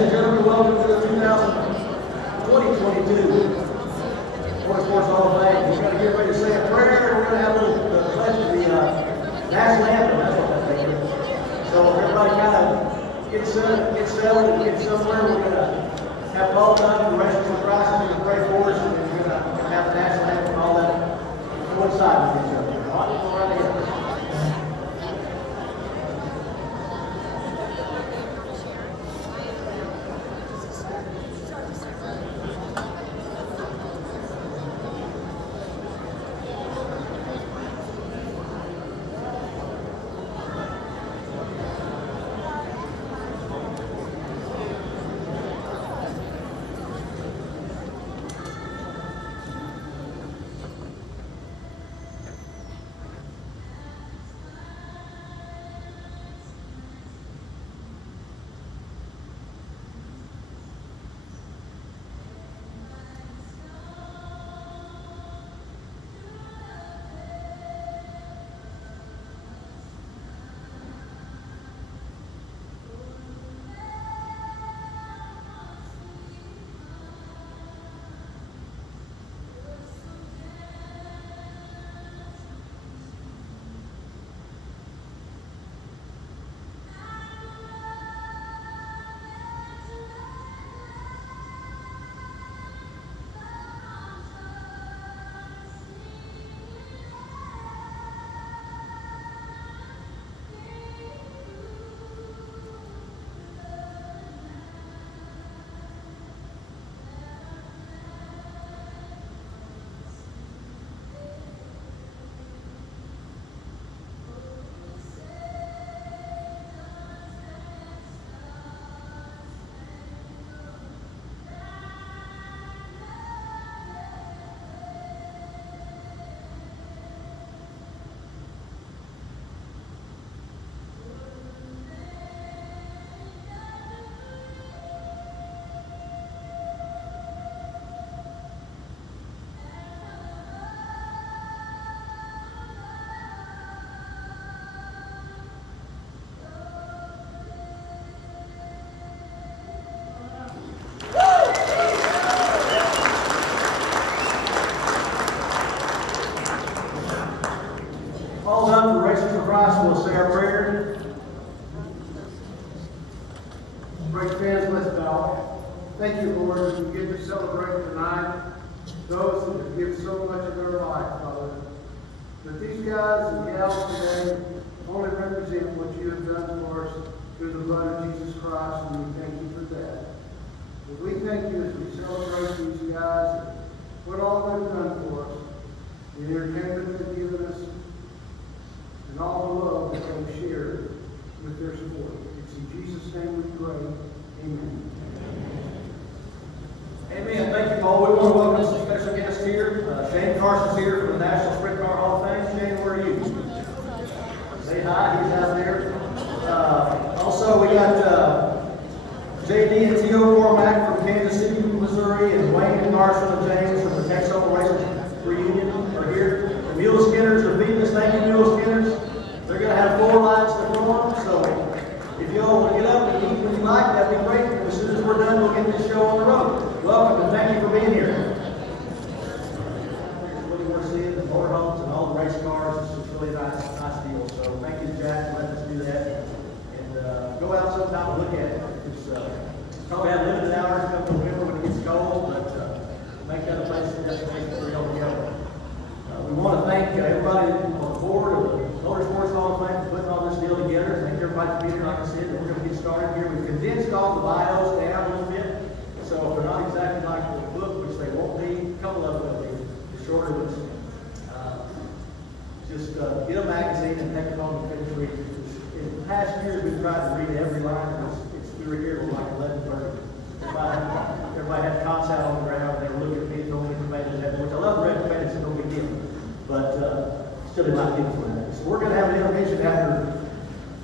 and gentlemen, welcome to the 2022 Motorsports Hall of Fame. We're going to get ready to say a prayer, and we're going to have a little pledge of the national anthem. That's what that thing is. So everybody kind of get settled and get somewhere. We're going to have Paul done for the rest of the Christ. We're going to pray for us, and we're going to have the national anthem and all that coincide with each other. All right, go right ahead. All done for racing for Christ, we'll say our prayer. Great fans, let's bow. Thank you, Lord, that you get to celebrate tonight those that have given so much of their life, Father. That these guys and gals today only represent what you have done for us through the blood of Jesus Christ, and we thank you for that. But we thank you as we celebrate these guys and what all they've done for us, the entertainment they've given us, and all the love that they've shared with their support. It's in Jesus' name we pray. Amen. Amen. Thank you, Paul. We want to welcome some special guests here. Shane Carson's here from the National Sprint Car Hall of Fame. Shane, where are you? Say hi. He's out there. Also, we got JD and T.O. Cormack from Kansas City, Missouri, and Wayne and Carson and James from the Texas Racing Reunion are here. The Mule Skinners are beating us. Thank you, Mule Skinners. They're going to have 4 lights to perform, so if you all want to get up and eat when you like, that'd be great. As soon as we're done, we'll get this show on the road. Welcome, and thank you for being here. Here's what we're seeing, the motorhomes and all the race cars. It's just really a nice deal. So thank you, Jack, for letting us do that. And go out sometime and look at it. It's probably have limited hours come November when it gets cold, but make that a place of destination for y'all to go. We want to thank everybody on the board of the Motorsports Hall of Fame for putting all this deal together. Thank everybody for being here. Like I said, we're going to get started here. We've condensed all the bios down a little bit, so if they're not exactly like the book, which they won't be, a couple of them will be. The shorter ones. Just get a magazine and take it home and finish reading. In the past years, we've tried to read every line, and it's through here till like 11:30. Everybody had cots out on the ground, and they were looking at me throwing me tomatoes at me, which I love red tomatoes, so no big deal. But still didn't like people for that. So we're going to have an intermission after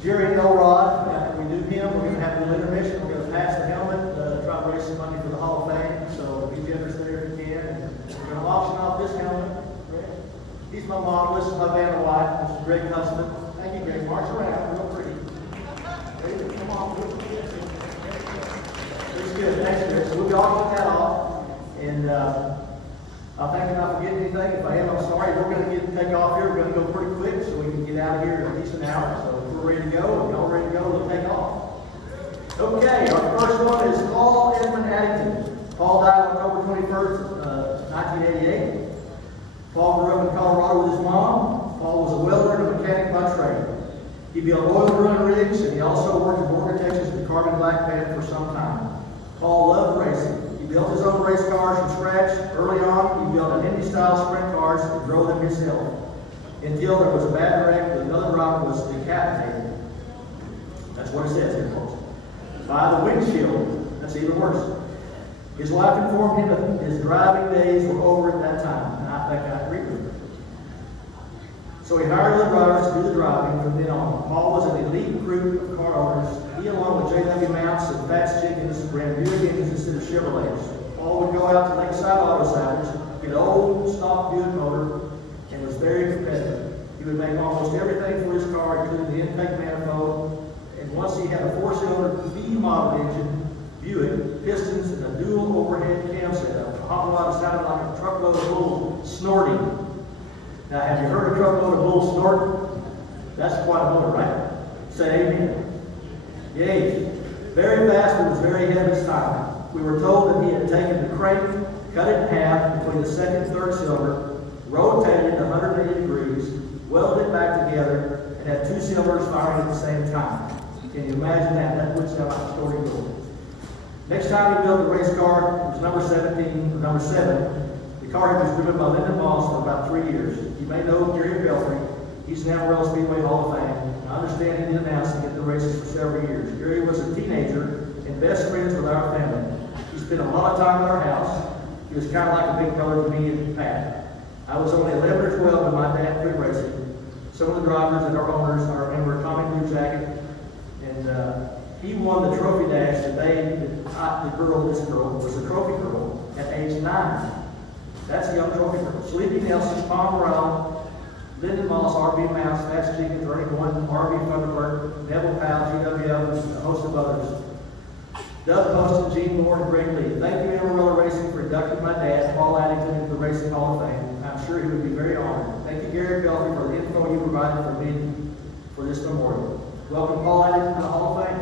Jerry Elrod. After we do him, we're going to have a little intermission. We're going to pass the helmet, try to raise some money for the Hall of Fame. So be generous there if you can. And we're going to auction off this helmet. He's my model. This is my van of wife. This is Greg Husband. Thank you, Greg. March around real pretty. Come on. an hour. So if we're ready to go, and y'all ready to go, we'll take off. Okay, our first one is Paul Edmund Addington. Paul died October 21st, 1988. Paul grew up in Colorado with his mom. Paul was a welder and a mechanic by trade. He built oil drilling rigs, and he also worked in Morgan, Texas with Carbon Black Band for some time. Paul loved racing. He built his own race cars from scratch. Early on, he built an Indy-style sprint cars and drove them himself, until there was a bad wreck with another driver was decapitated. That's what it says here, folks. By the windshield. That's even worse. His wife informed him that his driving days were over at that time, and I think I agree with her. So he hired other drivers to do the driving from then on. Paul was an elite group of car owners. He, along with J.W. Mounts and Fats Jenkins, ran Buick engines instead of Chevrolets. Paul would go out to Lakeside Auto Salvage, get an old stock Buick motor, and was very competitive. He would make almost everything for his car, including the intake manifold. And once he had a 4-cylinder B model engine, Buick, pistons, and a dual overhead cam setup. A hot rod sounded like a truckload of bull snorting. Now, have you heard a truckload of bull snorting? That's quite a motor, right? Say amen. Yay. Very fast, but was very ahead of his time. We were told that he had taken the crank, cut it in half between the second and third cylinder, rotated it 180 degrees, welded it back together, and had 2 cylinders firing at the same time. Can you imagine that? That would sound like a story gold. Next time he built a race car, it was number 17, or number 7. The car was driven by Lyndon Moss for about 3 years. You may know Gary Belfry. He's an Amarillo Speedway Hall of Fame. I understand he did announcing at the races for several years. Gary was a teenager and best friends with our family. He spent a lot of time at our house. He was kind of like a big brother to me and Pat. I was only 11 or 12 when my dad quit racing. Some of the drivers and our owners, I remember Tommy Blue Jacket, and he won the trophy dash the day that this girl was a trophy girl at age 9. That's a young trophy girl. Sleepy Nelson, Tom Brown, Lyndon Moss, R.B. Mounts, Fats Jenkins, Ernie Gordon, R.B. Thunderbird, Neville Powell, G.W. Evans, and a host of others. Doug Poston, Gene Moore, and Greg Lee. Thank you, Amarillo Racing, for inducting my dad, Paul Addington, into the Racing Hall of Fame. I'm sure he would be very honored. Thank you, Gary Belfry, for the info you provided for me for this memorial. Welcome, Paul Addington, to the Hall of Fame.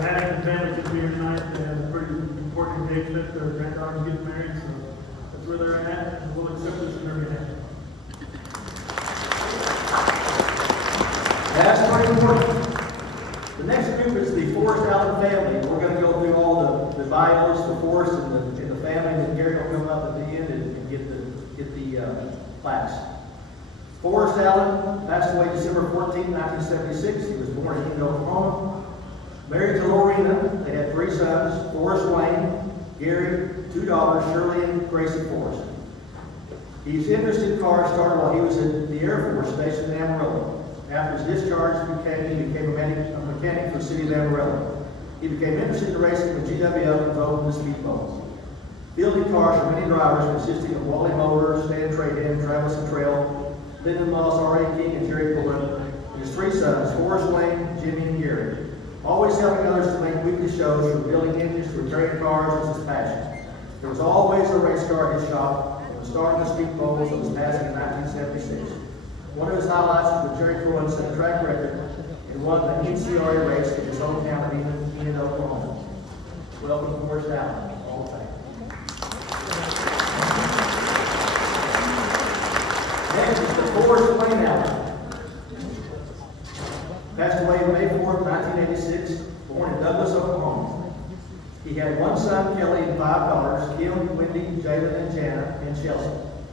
The Addington family could be here tonight. They have a pretty important engagement. Their granddaughter's getting married, so that's where they're at, and we'll accept this in their behalf. That's pretty important. The next group is the Forrest Allen family. We're going to go through all the bios, the Forrest and the family, and then Gary will come up at the end and get the plaques. Forrest Allen passed away December 14, 1976. He was born in Enid, Oklahoma. Married to Lorena. They had 3 sons, Forrest Wayne, Gary, 2 daughters, Shirley and Gracie Forrest. His interest in cars started while he was in the Air Force stationed in Amarillo. After his discharge, he became a mechanic for the city of Amarillo. He became interested in racing when GW Evans opened the speedboats. Fielding cars for many drivers consisting of Wally Motor, Stan Trahan, Travis and Trail, Lyndon Moss, R.A. King, and Jerry Pullen, and his 3 sons, Forrest Wayne, Jimmy, and Gary. Always helping others to make weekly shows, from building engines to repairing cars was his passion. There was always a race car at his shop, and the start of the speedboats that was passing in 1976. One of his highlights was the Jerry Pullen set a track record and won the NCRA race in his hometown of Enid, Oklahoma. Welcome, Forrest Allen, Hall of Fame. Next is the Forrest Wayne Allen. Passed away May 4th, 1986, born in Douglas, Oklahoma. He had 1 son, Kelly, and 5 daughters, Kim, Wendy, Jalen, and Jana, and Chelsea.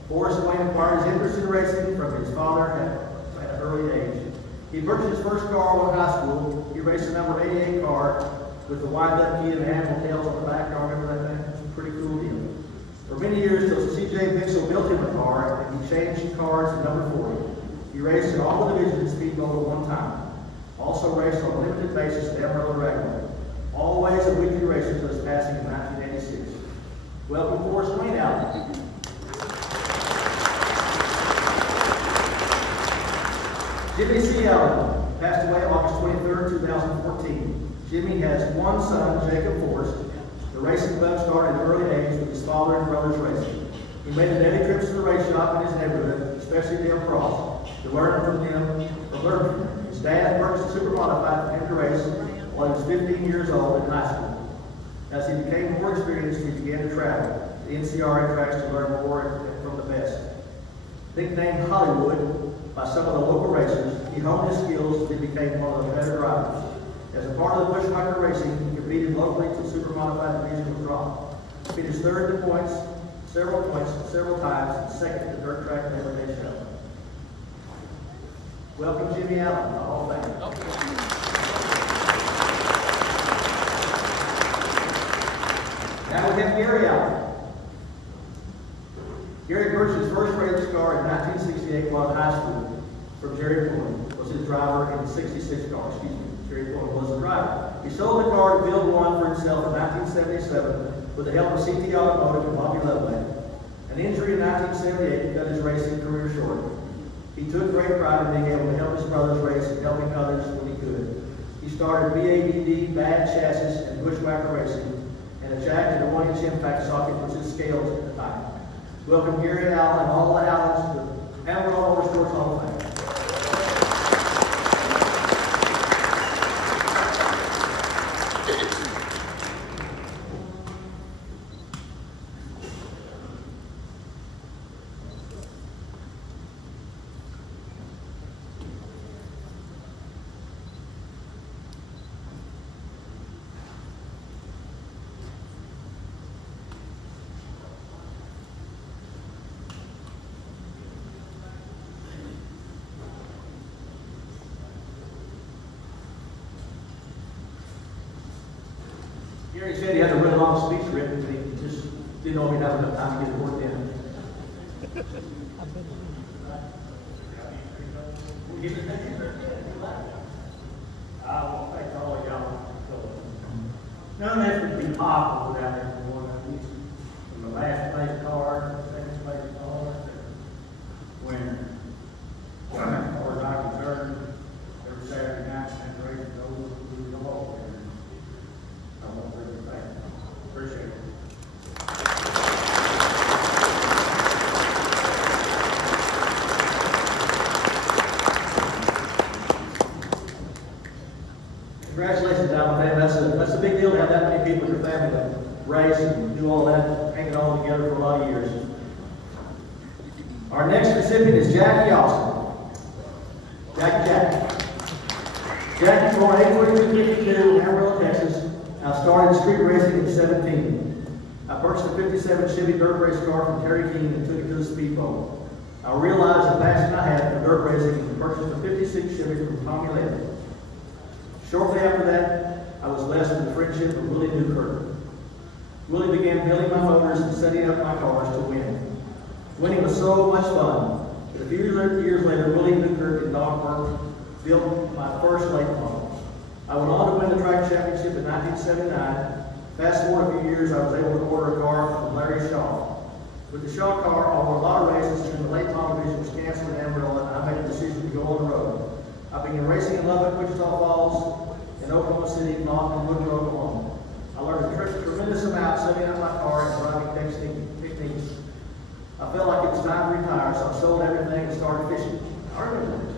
Forrest Wayne acquired his interest in racing from his father at an early age. He purchased his first car while in high school. He raced a number 88 car with the wind-up key and the animal tails on the back. I remember that thing. It was a pretty cool deal. For many years, till C.J. Bixel built him a car, and he changed cars to number 40. He raced in all the divisions of speedboat at one time. Also raced on a limited basis at Amarillo Raceway. Always a weekly race until his passing in 1986. Welcome, Forrest Wayne Allen. Jimmy C. Allen passed away August 23rd, 2014. Jimmy has 1 son, Jacob Forrest, The racing bug started at an early age with his father and brothers racing. He made the daily trips to the race shop in his neighborhood, especially Dale Cross, to learn from them. His dad purchased a super modified for him to race while he was 15 years old in high school. As he became more experienced, he began to travel the NCRA tracks to learn more from the best. Nicknamed Hollywood by some of the local racers, he honed his skills and he became one of the better drivers. As a part of the bushwhacker racing, he competed locally to super modified division with drop. He finished third in points several times, and second in the dirt track Labor Day show. Welcome Jimmy Allen, the Hall of Fame. Now we have Gary Allen. Gary purchased his first race car in 1968 while in high school from Jerry Pullman, was his driver in the 66 car, Jerry Pullman was the driver. He sold the car to build one for himself in 1977 with the help of CT Automotive and Bobby Loveland. An injury in 1978 cut his racing career short. He took great pride in being able to help his brothers race and helping others when he could. He started BADD, bad chassis, and bushwhacker racing, and a jack and a 1-inch impact socket was his scales at the time. Welcome Gary Allen and all the Allens to Amarillo Motorsports Hall of Fame. Gary said he had a really long speech written, but he just didn't know if he'd have enough time to get it worked in. I want to thank all of y'all. None of this would be possible without everyone. From the last place car, the second place car, when, as far as I'm concerned, every Saturday night, that race is over, we go over there. I want to really thank you. Appreciate it. Congratulations, Alan. That's a big deal to have that many people in your family to race and do all that, hang it all together for a lot of years. Our next recipient is Jackie Austin. Jackie. Jackie born 8/22/52 in Amarillo, Texas. I started street racing at 17. I purchased a 57 Chevy dirt race car from Terry King and took it to the speedboat. I realized the passion I had for dirt racing and purchased a 56 Chevy from Tommy Levy. Shortly after that, I was blessed with the friendship of Willie Newkirk. Willie began building my motors and setting up my cars to win. Winning was so much fun. But a few years later, Willie Newkirk in Dogburg built my first late model. I went on to win the track championship in 1979. Fast forward a few years, I was able to order a car from Larry Shaw. With the Shaw car, I won a lot of races, and the late model division was canceled in Amarillo, and I made a decision to go on the road. I began racing in Lubbock, Wichita Falls, in Oklahoma City, Lawton, and Woodrow, Oklahoma. I learned a tremendous amount setting up my car and driving techniques. I felt like it was time to retire, so I sold everything and started fishing. I remember it.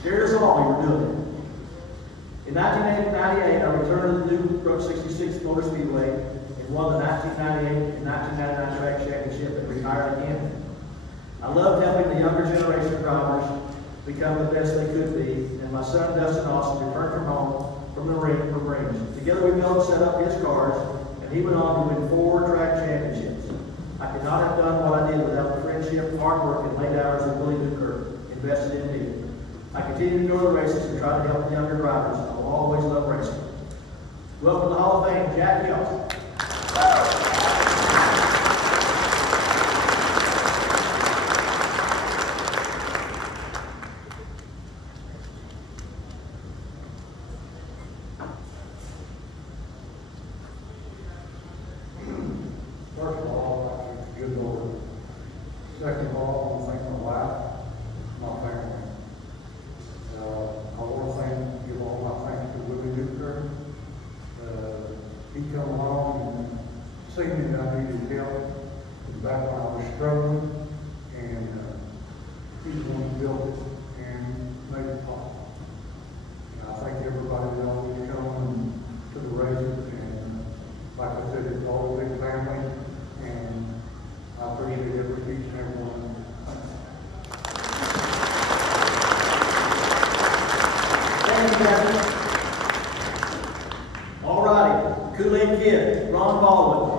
Scared us all, we were doing it. In 1998, I returned to the new Road 66 Motor Speedway and won the 1998 and 1999 track championship and retired again. I loved helping the younger generation of drivers become the best they could be, and my son Dustin Austin returned from home from the Marines. Together we built and set up his cars, and he went on to win 4 track championships. I could not have done what I did without the friendship, hard work, and late hours that Willie Newkirk invested in me. I continue to go to the races and try to help the younger drivers. I will always love racing. Welcome to the Hall of Fame, Jackie Austin. First of all, I thank the good Lord. Second of all, I want to thank my wife, my family. I want to give all my thanks to Willie Newkirk. He come along back when I was struggling, and he's the one who built it and made it possible. And I thank everybody that always come to the races, and like I said, it's all a big family, and I appreciate each and every one of them. Thank you, Captain. All righty, Kool-Aid Kid, Ron Baldwin.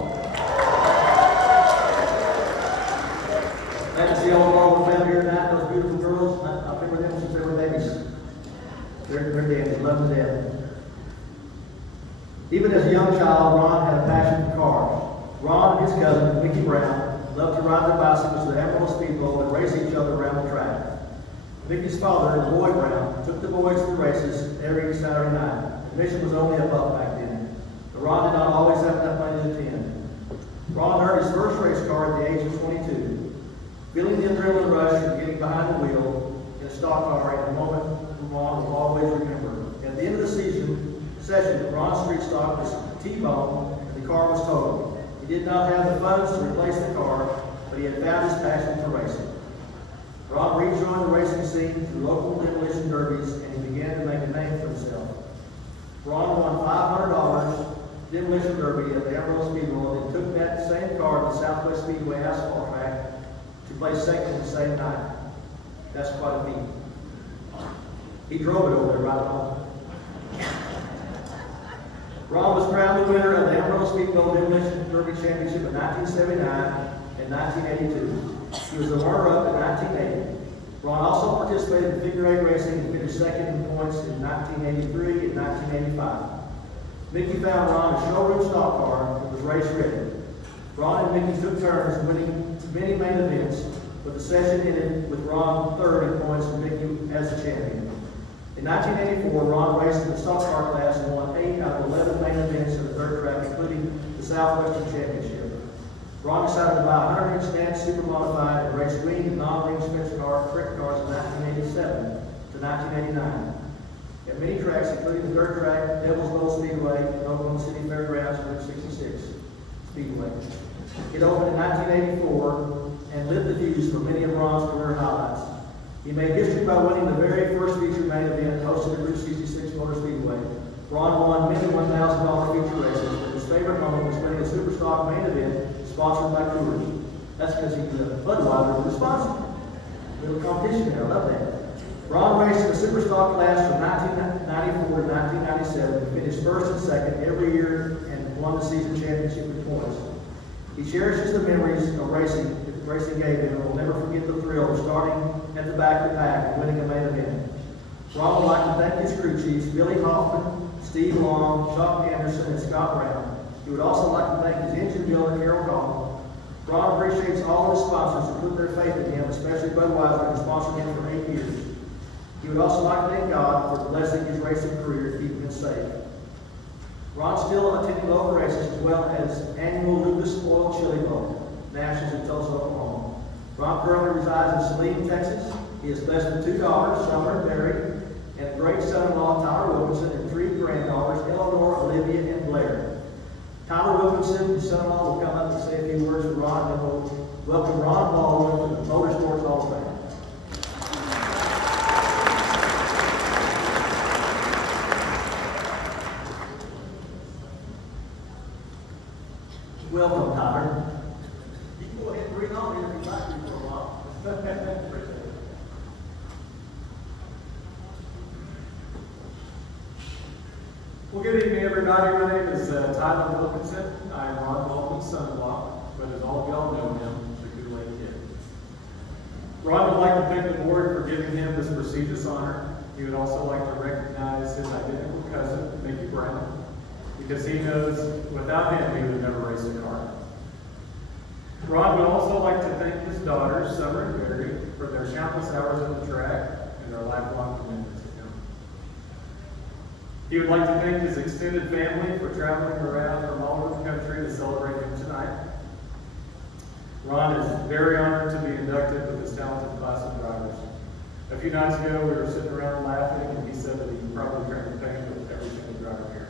Glad to see all of our family here tonight, those beautiful girls. I've been with them since they were babies. They're dandies, love to death. Even as a young child, Ron had a passion for cars. Ron and his cousin, Mickey Brown, loved to ride their bicycles to the Amarillo Speedboat and race each other around the track. Mickey's father, Boy Brown, took the boys to the races every Saturday night. Admission was only a buck back then, but Ron did not always have enough money to attend. Ron earned his first race car at the age of 22. Feeling the adrenaline rush of getting behind the wheel in a stock car in a moment Ron will always remember. At the end of the session, Ron's street stock was T-bone and the car was totaled. He did not have the funds to replace the car, but he had found his passion for racing. Ron rejoined the racing scene through local demolition derbies, and he began to make a name for himself. Ron won $500 demolition derby at the Amarillo Speedway, and took that same car to the Southwest Speedway asphalt track to place second the same night. That's quite a feat. He drove it over there, right on. Ron was crowned the winner of the Amarillo Speedway Demolition Derby Championship in 1979 and 1982. He was the runner-up in 1980. Ron also participated in figure eight racing and finished second in points in 1983 and 1985. Mickey found Ron a showroom stock car that was race ready. Ron and Mickey took turns winning many main events, but the session ended with Ron third in points and Mickey as the champion. In 1984, Ron raced in the stock car class and won 8 out of 11 main events of the dirt track, including the Southwestern Championship. Ron decided to buy a 100-inch stand super modified and race wing and non-wing sprint cars in 1987 to 1989. At many tracks, including the dirt track, Devil's Bowl Speedway, and Oklahoma City Fairgrounds Route 66 Speedway. It opened in 1984 and lit the fuse for many of Ron's career highlights. He made history by winning the very first feature main event hosted at Route 66 Motor Speedway. Ron won many $1,000 feature races, but his favorite moment was winning a Superstock main event sponsored by Coors. That's because Budweiser was a sponsor. Little competition there, I love that. Ron raced in the Superstock class from 1994 to 1997, and finished first and second every year and won the season championship with points. He cherishes the memories of racing gave him, and will never forget the thrill of starting at the back of the pack and winning a main event. Ron would like to thank his crew chiefs, Billy Hoffman, Steve Long, Chuck Anderson, and Scott Brown. He would also like to thank his engine builder, Carol Call. Ron appreciates all of his sponsors who put their faith in him, especially Budweiser, who sponsored him for 8 years. He would also like to thank God for blessing his racing career and keeping him safe. Ron still attending local races as well as annual Lucas Oil Chili Bowl, Nationals in Tulsa, Oklahoma. Ron currently resides in Saline, Texas. He is blessed with 2 daughters, Summer and Barry, and a great son-in-law, Tyler Wilkinson, and 3 granddaughters, Eleanor, Olivia, and Blair. Tyler Wilkinson, his son-in-law, will come up and say a few words for Ron, and then we'll welcome Ron Baldwin to the Motorsports Hall of Fame. Welcome, Tyler. You can go ahead and read on here if you'd like to for a while. Appreciate it. Well, good evening, everybody. My name is Tyler Wilkinson. I am Ron Baldwin's son-in-law, but as all of y'all know him, the Kool-Aid Kid. Ron would like to thank the board for giving him this prestigious honor. He would also like to recognize his identical cousin, Mickey Brown, because he knows without him he would never race a car. Ron would also like to thank his daughters, Summer and Barry, for their countless hours at the track and their lifelong commitment to him. He would like to thank his extended family for traveling around from all over the country to celebrate him tonight. Ron is very honored to be inducted with this talented class of drivers. A few nights ago, we were sitting around laughing, and he said that he probably drank the pain with every single driver here.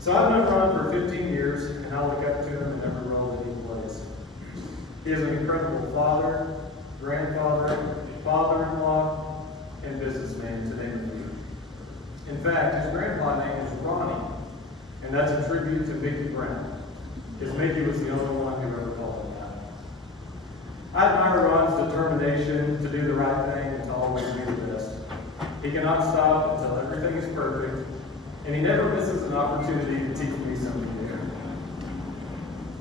So I've known Ron for 15 years, and I look up to him in every role that he plays. He is an incredible father, grandfather, father-in-law, and businessman, to name a few. In fact, his grandpa name is Ronnie, and that's a tribute to Mickey Brown, because Mickey was the only one who ever called him that. I admire Ron's determination to do the right thing and to always do the best. He cannot stop until everything is perfect, and he never misses an opportunity to teach me something new.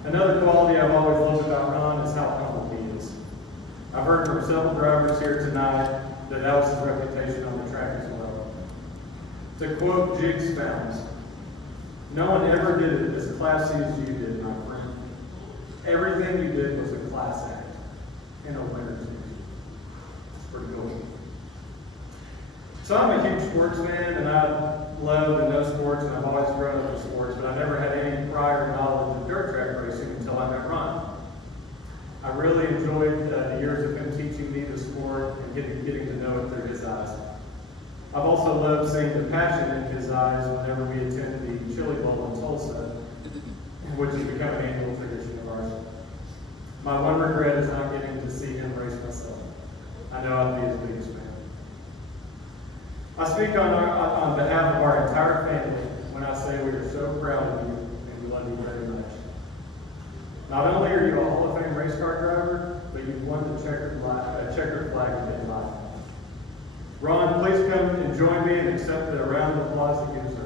Another quality I've always loved about Ron is how humble he is. I've heard from several drivers here tonight that was his reputation on the track as well. To quote Jigs Founds, "No one ever did it as classy as you did, my friend. Everything you did was a class act in a winner's division." It's pretty cool. So I'm a huge sports fan, and I love and know sports, and I've always grown up with sports, but I never had any prior knowledge of dirt track racing until I met Ron. I really enjoyed the years of him teaching me the sport and getting to know it through his eyes. I've also loved seeing the passion in his eyes whenever we attend the Chili Bowl in Tulsa, which has become an annual tradition of ours. My one regret is not getting to see him race myself. I know I'd be his biggest fan. I speak on behalf of our entire family when I say we are so proud of you and we love you very much. Not only are you a Hall of Fame race car driver, but you've won the checkered flag in life. Ron, please come and join me and accept the round of applause that you deserve.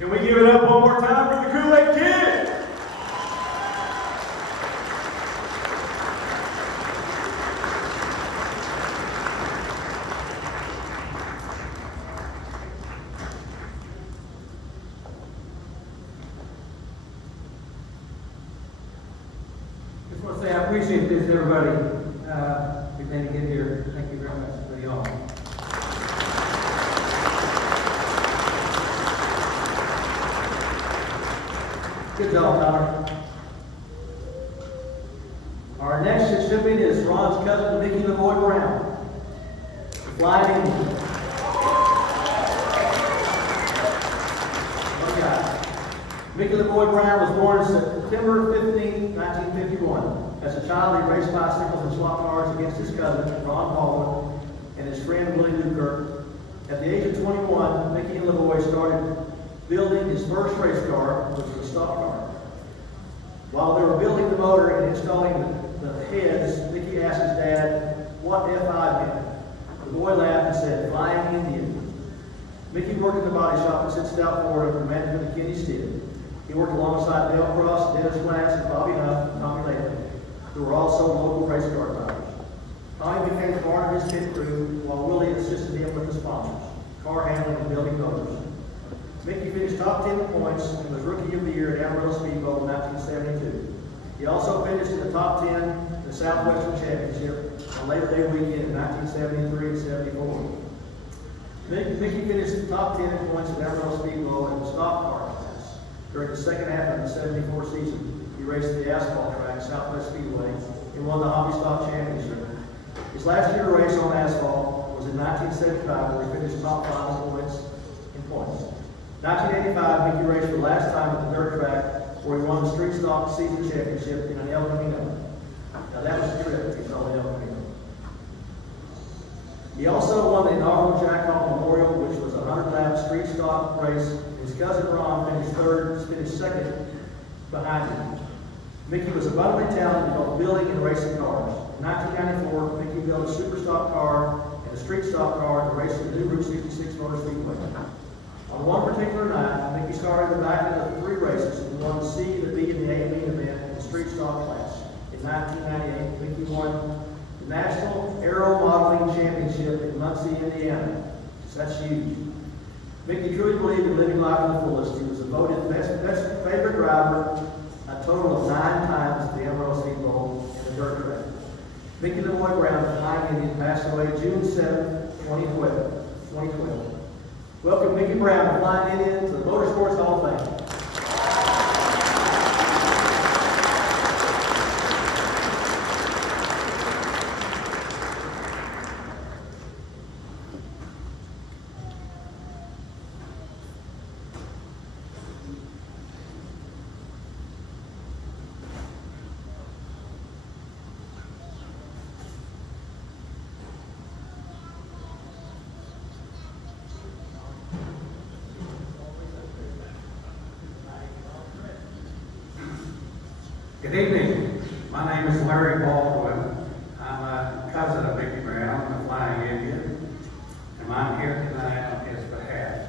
Can we give it up one more time for the Kool-Aid Kid? Just want to say I appreciate this, everybody. We've been to get here. Thank you very much for y'all. Good job, Tyler. Our next recipient is Ron's cousin, Mickey LeBoy Brown. Flying Indian. One guy. Mickey LeBoy Brown was born September 15, 1951. As a child, he raced bicycles and swap cars against his cousin, Ron Baldwin, and his friend, Willie Newkirk. At the age of 21, Mickey and LeBoy started building his first race car, which was a stock car. While they were building the motor and installing the heads, Mickey asked his dad what FI meant. The boy laughed and said, "Flying Indian." Mickey worked in the body shop in Cincinnati, Florida, for management of Kenny Stitt. He worked alongside Dale Cross, Dennis Glass, and Bobby Huff, and Tommy Latham, who were also local race car drivers. Tommy became part of his pit crew, while Willie assisted him with the sponsors, car handling, and building motors. Mickey finished top 10 points and was Rookie of the Year at Amarillo Speedboat in 1972. He also finished in the top 10 in the Southwestern Championship on Labor Day weekend in 1973 and 74. Mickey finished in the top 10 in points at Amarillo Speedboat in the stock car class. During the second half of the 74 season, he raced at the asphalt track, Southwest Speedway, and won the Hobby Stock Championship. His last year race on asphalt was in 1975, where he finished top 5 in points. 1985, Mickey raced for the last time at the dirt track, where he won the Street Stock Season Championship in an El Camino. Now that was a trip, he called it El Camino. He also won the inaugural Jack Hall Memorial, which was a 100-lap street stock race. His cousin Ron finished second behind him. Mickey was abundantly talented in both building and racing cars. In 1994, Mickey built a super stock car and a street stock car to race at the new Route 66 Motor Speedway. On one particular night, Mickey started the back of the 3 races and won the C, the B, and the A main event in the street stock class. In 1998, Mickey won the National Aero Modeling Championship in Muncie, Indiana. So that's huge. Mickey truly believed in living life to the fullest. He was a voted best favorite driver a total of 9 times at the Amarillo State Bowl in the dirt track. Mickey Lemoy Brown, the Flying Indian, passed away June 7, 2012. Welcome Mickey Brown, the Flying Indian, to the Motorsports Hall of Fame. Good evening. My name is Larry Baldwin. I'm a cousin of Mickey Brown, the Flying Indian, and I'm here tonight on his behalf.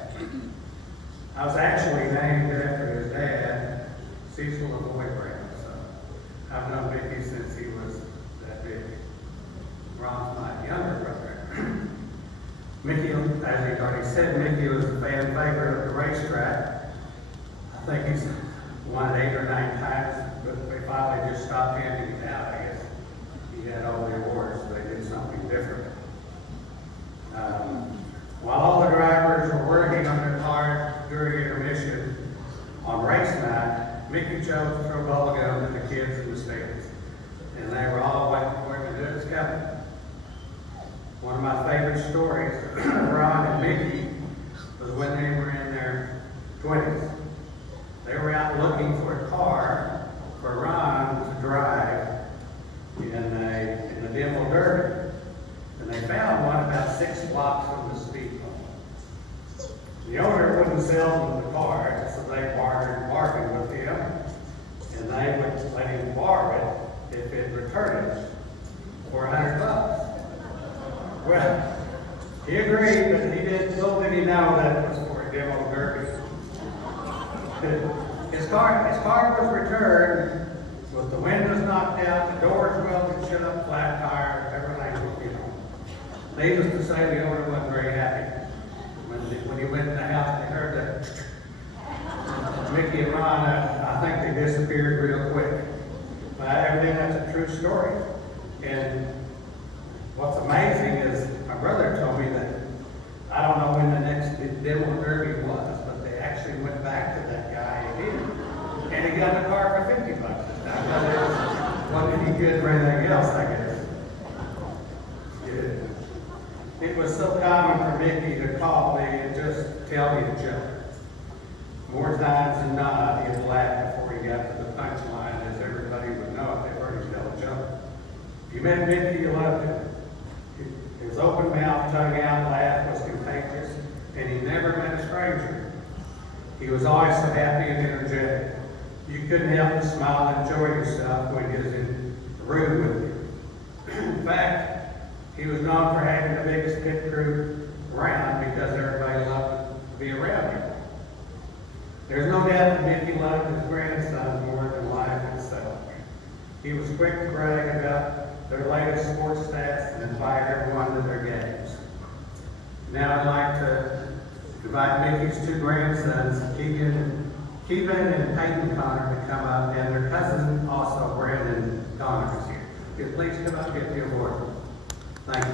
I was actually named after his dad, Cecil LeMoy Brown, so I've known Mickey since he was that big. Ron's my younger brother. Mickey, as he already said, Mickey was a fan favorite of the racetrack. I think he's won it 8 or 9 times. But they finally just stopped handing it out. I guess he had all the awards, so they did something different. While all the drivers were working on their cars during intermission on race night, Mickey chose to throw bubblegum at the kids in the stands. And they were all waiting for him to do his coming. One of my favorite stories of Ron and Mickey was when they were in their 20s. They were out looking for a car for Ron to drive in the demo derby. And they found one about 6 blocks from the speed limit. The owner wouldn't sell them the car, so they bargained with him, and they would let him borrow it if it returned it for $100. Well, he agreed, but he didn't, little did he know that it was for a demo derby. His car was returned with the windows knocked out, the doors welded shut, flat tires, everything was, Needless to say, the owner wasn't very happy. When he went in the house, they heard that Mickey and Ron, I think they disappeared real quick. But everything, that's a true story. And what's amazing is my brother told me that, I don't know when the next demo derby was, but they actually went back to that guy again. And he got the car for $50 this time. But it wasn't any good for anything else, I guess. Yeah. It was so common for Mickey to call me and just tell me a joke. More times than not, he'd laugh before he got to the punchline, as everybody would know if they heard him tell a joke. If you met Mickey, you loved him. His open mouth, tongue out laugh was contagious, and he never met a stranger. He was always so happy and energetic. You couldn't help but smile and enjoy yourself when he was in the room with you. In fact, he was known for having the biggest pit crew around because everybody loved to be around him. There's no doubt that Mickey loved his grandsons more than life itself. He was quick to brag about their latest sports stats and invite everyone to their games. Now I'd like to invite Mickey's 2 grandsons, Keegan and Peyton Connor, to come up, and their cousin also, Brandon Connor, is here. If please come up and get the award. Thank you.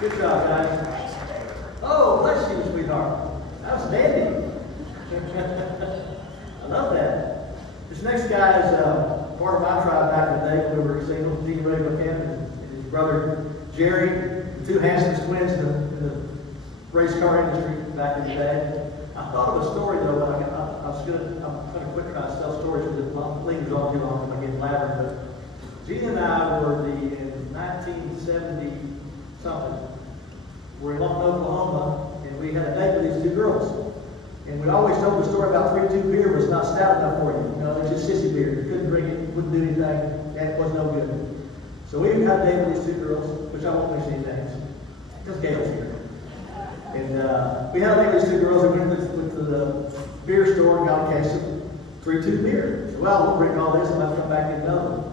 Good job, guys. Oh, bless you, sweetheart. That was dandy. I love that. This next guy is part of my tribe back in the day when we were single, Dean Ray McCann and his brother Jerry, the 2 handsomest twins in the race car industry back in the day. I thought of a story though, but I'm gonna quit trying to tell stories because it lingers on too long. Gene and I were in 1970 something. We're in Oklahoma, and we had a date with these two girls. And we always told the story about 3-2 beer was not stout enough for you. You know, it's just sissy beer. You couldn't drink it, wouldn't do anything. That was no good. So we had a date with these two girls, which I won't mention any names, because Gail's here. And we had a date with these two girls. We went to the beer store and got a case of 3-2 beer. So, well, we'll drink all this and I'll come back and another one.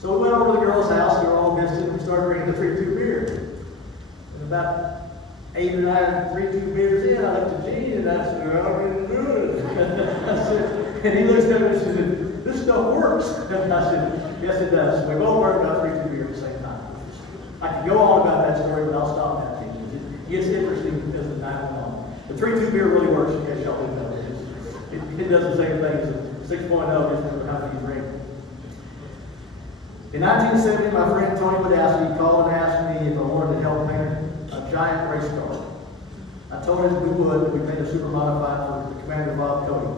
So we went over to the girls' house. They were all visiting. We started drinking the 3-2 beer. And about 8 or 9 3-2 beers in, I looked at Gene and I said, "Oh, I'm good." I said, and he looks at me and said, "This stuff works." And I said, "Yes, it does." So we both learned about 3-2 beer at the same time. I could go on about that story, but I'll stop now. It gets interesting as the time goes on. The 3-2 beer really works, in case y'all didn't know. It does the same thing as a 6.0, just for how many you drink. In 1970, my friend Tony Wadowski called and asked me if I wanted to help paint a giant race car. I told him we would, we made a super modified for the Commander Bob Cody.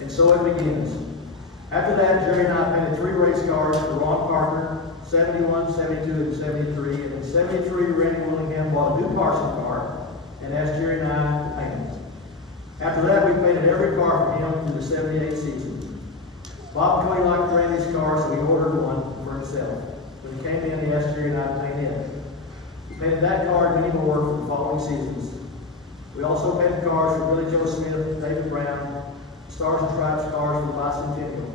And so it begins. After that, Jerry and I painted 3 race cars for Ron Parker, 71, 72, and 73. And in 73, Randy Willingham bought a new Parson car and asked Jerry and I to paint it. After that, we painted every car for him through the 78 season. Bob Cody liked Randy's car, so he ordered one for himself. When he came in, he asked Jerry and I to paint it. We painted that car and many more for the following seasons. We also painted cars for Billy Joe Smith, David Brown, Stars and Stripes cars for the Bicentennial.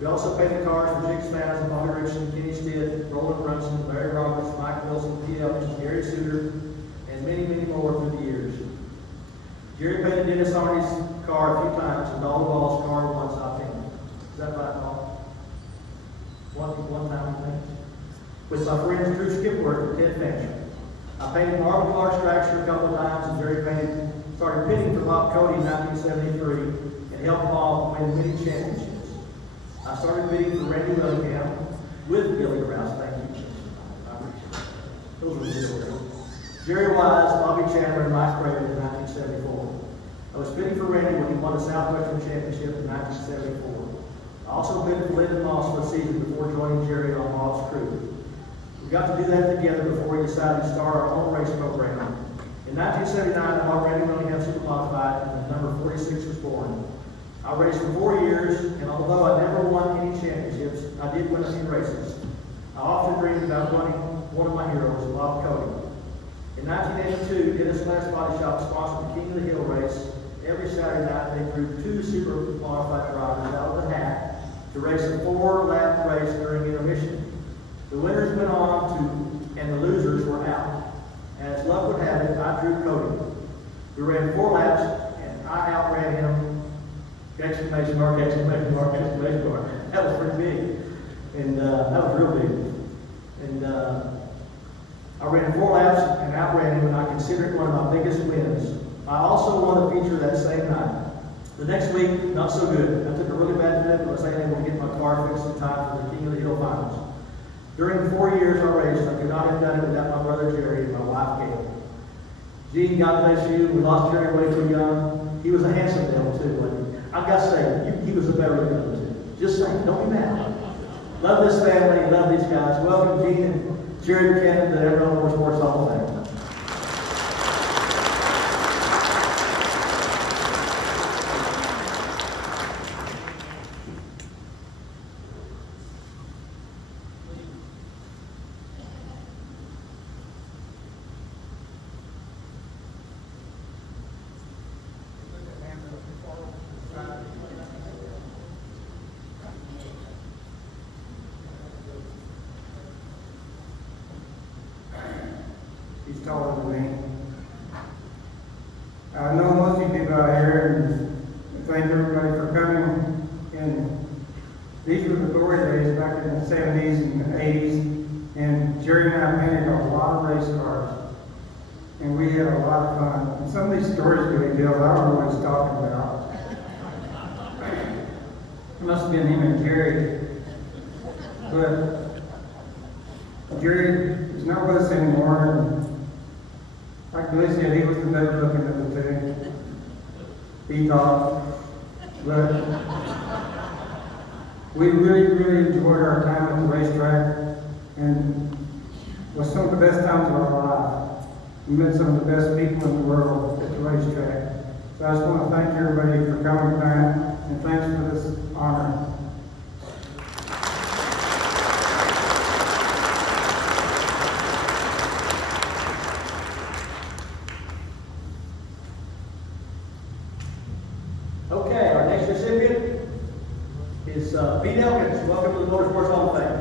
We also painted cars for Jiggs Fans, Bobby Richardson, Kenny Stitt, Roland Brunson, Larry Roberts, Mike Wilson, T. Evans, Gary Suter, and many, many more through the years. Jerry painted Dennis Arney's car a few times, and Dolly Ball's car once I painted. Is that right, Paul? One time, I think. With my friends Drew Skipworth and Ted Fancher. I painted Marvin Clark's tractor a couple of times, and Jerry started pitting for Bob Cody in 1973 and helped Bob win many championships. I started bidding for Randy Willingham with Billy Krause. Thank you. I appreciate it. Those were the real girls. Jerry Wise, Bobby Chandler, and Mike Craven in 1974. I was bidding for Randy when he won the Southwestern Championship in 1974. I also bid for Lyndon Moss for a season before joining Jerry on Moss' crew. We got to do that together before we decided to start our own race program. In 1979, I bought Randy Willingham Super Modified, and the number 46 was born. I raced for 4 years, and although I never won any championships, I did win a few races. I often dreamed about winning one of my heroes, Bob Cody. In 1982, Dennis Last Body Shop sponsored the King of the Hill race. Every Saturday night, they drew 2 super modified drivers out of the hat to race a 4-lap race during intermission. The winners went on to, and the losers were out. As luck would have it, I drew Cody. We ran 4 laps, and I outran him. Exclamation mark, exclamation mark, exclamation mark. That was pretty big. And that was real big. And I ran 4 laps and outran him, and I consider it one of my biggest wins. I also won a feature that same night. The next week, not so good. I took a really bad flip and was unable to get my car fixed in time for the King of the Hill finals. During the 4 years I raced, I could not have done it without my brother Jerry and my wife Gail. Gene, God bless you. We lost Jerry way too young. He was a handsome devil too, wasn't he? I've got to say, he was a better than the other two. Just saying, don't be mad. Love this family, love these guys. Welcome Gene and Jerry Buchanan to the Amarillo Motorsports Hall of Fame. He's taller than me. I know most of you people out here, and thank everybody for coming. And these were the glory days back in the 70s and the 80s. And Jerry and I painted a lot of race cars. And we had a lot of fun. And some of these stories that he tells, I don't know what he's talking about. It must have been him and Jerry. But Jerry is not with us anymore. And like Billy said, he was the better looking of the two. He thought. But We really enjoyed our time at the racetrack, and was some of the best times of our life. We met some of the best people in the world at the racetrack. So I just want to thank everybody for coming tonight, and thanks for this honor. Okay, our next recipient is Pete Elkins. Welcome to the Motorsports Hall of Fame.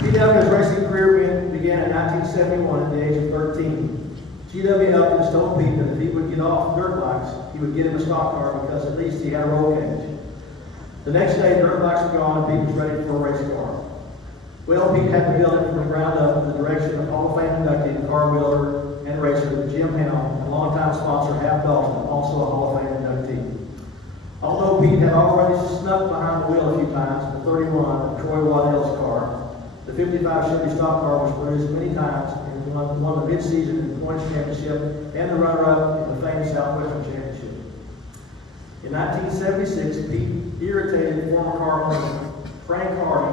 Pete Elkins' racing career began in 1971 at the age of 13. G.W. Elkins told Pete that if he would get off dirt bikes, he would get him a stock car because at least he had a roll cage. The next day, dirt bikes were gone and Pete was ready for a race car. Well, Pete had to build it from the ground up in the direction of Hall of Fame inductee, car builder, and racer Jim Helm, and longtime sponsor Hap Dalton, also a Hall of Fame inductee. Although Pete had already snuck behind the wheel a few times in the 31 of Troy Waddell's car, the 55 Chevy stock car was produced many times and won the mid-season points championship and the runner-up in the famous Southwestern Championship. In 1976, Pete irritated former car owner Frank Hardy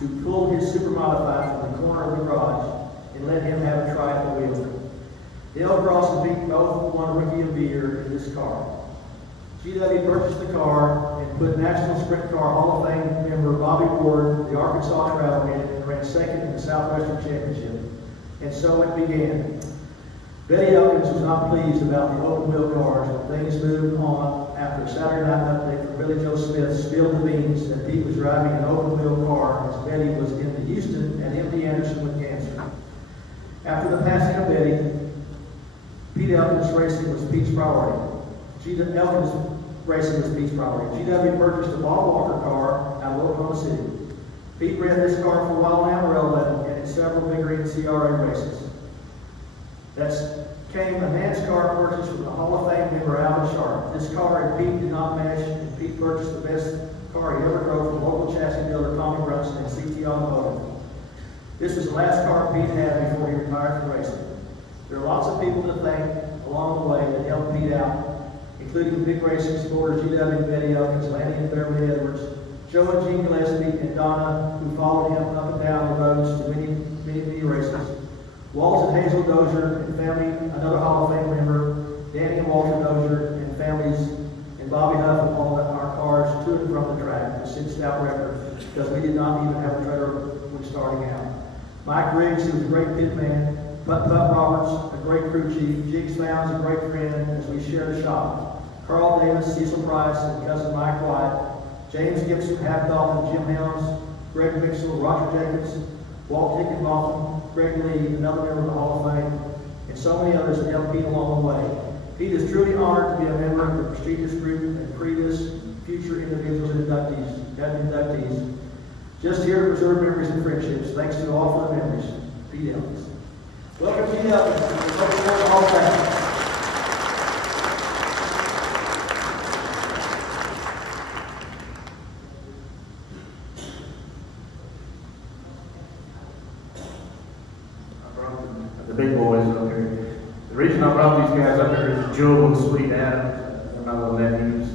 to pull his super modified from the corner of the garage and let him have a try at the wheel. Dale Cross and Pete both won Rookie of the Year in this car. GW purchased the car and put National Sprint Car Hall of Fame member Bobby Ward, the Arkansas Travel in it, and ran second in the Southwestern Championship. And so it began. Betty Elkins was not pleased about the open wheel cars, but things moved on after a Saturday night update from Billy Joe Smith spilled the beans that Pete was driving an open wheel car as Betty was in the Houston at MD Anderson with cancer. After the passing of Betty, Pete Elkins racing was Pete's priority. Elkins racing was Pete's priority. GW purchased a Bob Walker car out of Oklahoma City. Pete ran this car for a while in Amarillo and in several big green CRA races. That came a NASCAR purchase from the Hall of Fame member Alvin Sharp. This car and Pete did not mesh, and Pete purchased the best car he ever drove from local chassis builder Tommy Brunson and CT Automotive. This was the last car Pete had before he retired from racing. There are lots of people to thank along the way that helped Pete out, including big racing supporters GW and Betty Elkins, Lanny and Beverly Edwards, Joe and Gene Gillespie, and Donna, who followed him up and down the roads to many races. Walt and Hazel Dozier and family, another Hall of Fame member, Danny and Walter Dozier and families, and Bobby Huff and hauled our cars to and from the track, a 6-stout record, because we did not even have a trailer when starting out. Mike Riggs, who was a great pit man, Putt Roberts, a great crew chief, Jigs Founds, a great friend as we shared a shop. Carl Davis, Cecil Price, and cousin Mike White, James Gibson, Hap Dalton, Jim Helms, Greg Mixel, Roger Jacobs, Walt Hickenbotham, Greg Lee, another member of the Hall of Fame, and so many others that helped Pete along the way. Pete is truly honored to be a member of the prestigious group and previous future individuals and inductees. Just here to preserve memories and friendships. Thanks to all for the memories. Pete Elkins. Welcome, Pete Elkins, to the Motorsports Hall of Fame. The big boys up here. The reason I brought these guys up here is Joe and Sweet Adams, they're my little nephews.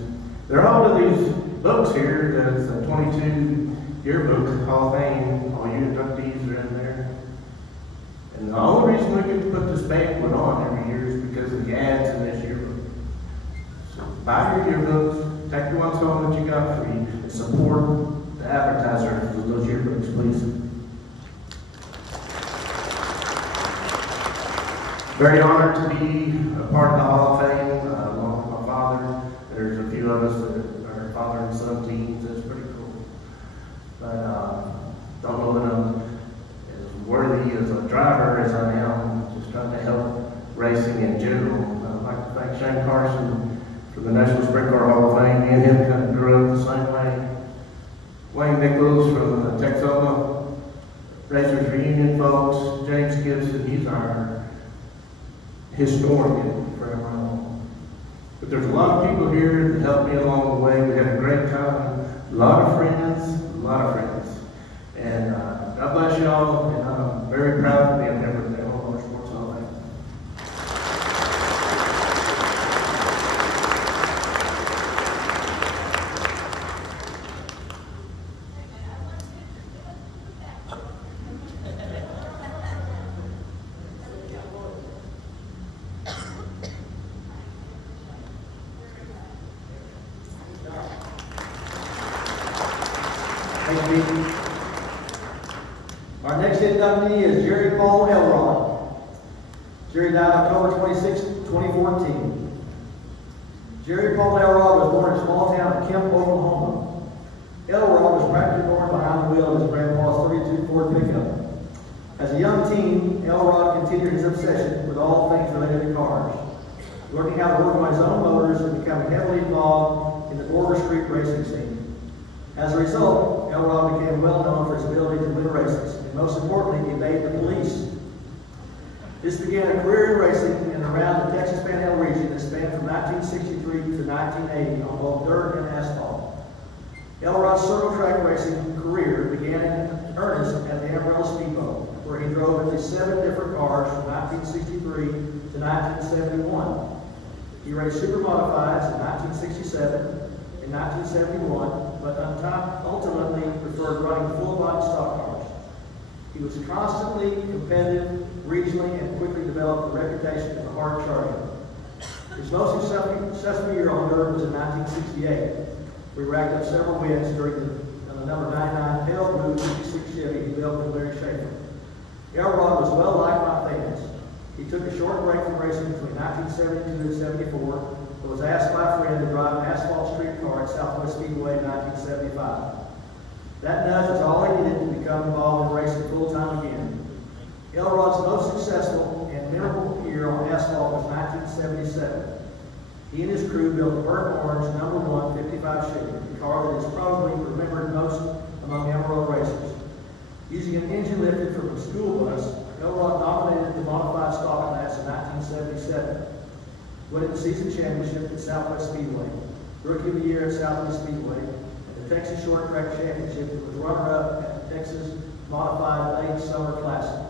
They're holding these books here that's a 22 yearbook Hall of Fame. All you inductees are in there. And the only reason we can put this banquet on every year is because of the ads in this yearbook. So buy your yearbooks, take the ones home that you got free, and support the advertisers of those yearbooks, please. Very honored to be a part of the Hall of Fame, along with my father. There's a few of us that are father and son teams. That's pretty cool. But don't know that I'm as worthy as a driver as I am. Just trying to help racing in general. I'd like to thank Shane Carson for the National Sprint Car Hall of Fame. Me and him kind of grew up the same way. Wayne Nichols from the Texoma Racers Reunion folks. James Gibson, he's our historian for Amarillo. But there's a lot of people here that helped me along the way. We had a great time, a lot of friends. And God bless you all, and I'm very proud to be a member of the Motorsports Hall of Fame. Thank you. Our next inductee is Jerry Paul Elrod. Jerry died October 26, 2014. Jerry Paul Elrod was born in the small town of Kemp, Oklahoma. Elrod was practically born behind the wheel of his grandpa's 32 Ford pickup. As a young teen, Elrod continued his obsession with all things related to cars, learning how to work on his own motors and becoming heavily involved in the border street racing scene. As a result, Elrod became well known for his ability to win races, and most importantly, evade the police. This began a career in racing in and around the Texas Panhandle region that spanned from 1963 to 1980 on both dirt and asphalt. Elrod's circle track racing career began in earnest at the Amarillo Speedboat, where he drove at least 7 different cars from 1963 to 1971. He raced super modifieds in 1967 and 1971, but ultimately preferred running full-body stock cars. He was constantly competitive regionally and quickly developed a reputation as a hard charger. His most successful year on dirt was in 1968. We racked up several wins during the number 99 pale blue 56 Chevy he built with Larry Schaefer. Elrod was well liked by fans. He took a short break from racing between 1972 and 74, but was asked by a friend to drive an asphalt street car at Southwest Speedway in 1975. That nudge was all he needed to become involved in racing full-time again. Elrod's most successful and memorable year on asphalt was 1977. He and his crew built a burnt orange number 1 55 Chevy, the car that is probably remembered most among Amarillo racers. Using an engine lifted from a school bus, Elrod dominated the modified stock class in 1977, winning the season championship at Southwest Speedway, Rookie of the Year at Southwest Speedway, and the Texas Short Track Championship that was runner-up at the Texas Modified Late Summer Classic.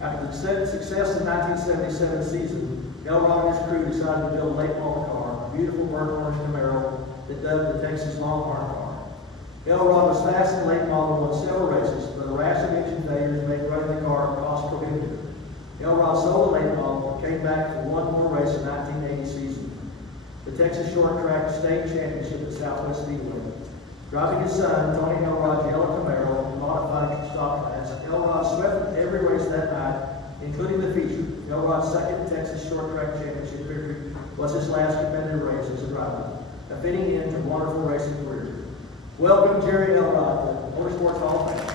After the success of the 1977 season, Elrod and his crew decided to build a late model car, a beautiful burnt orange Camaro that dubbed the Texas Longhorn car. Elrod was fast in late model and won several races, but a rash of engine failures made running the car cost prohibitive. Elrod sold the late model and came back for one more race in the 1980 season, the Texas Short Track State Championship at Southwest Speedway. Driving his son, Tony Elrod's yellow Camaro, in modified stock class, Elrod swept every race that night, including the feature. Elrod's second Texas Short Track Championship victory was his last competitive race as a driver, a fitting end to a wonderful racing career. Welcome, Jerry Elrod, to Motorsports Hall of Fame.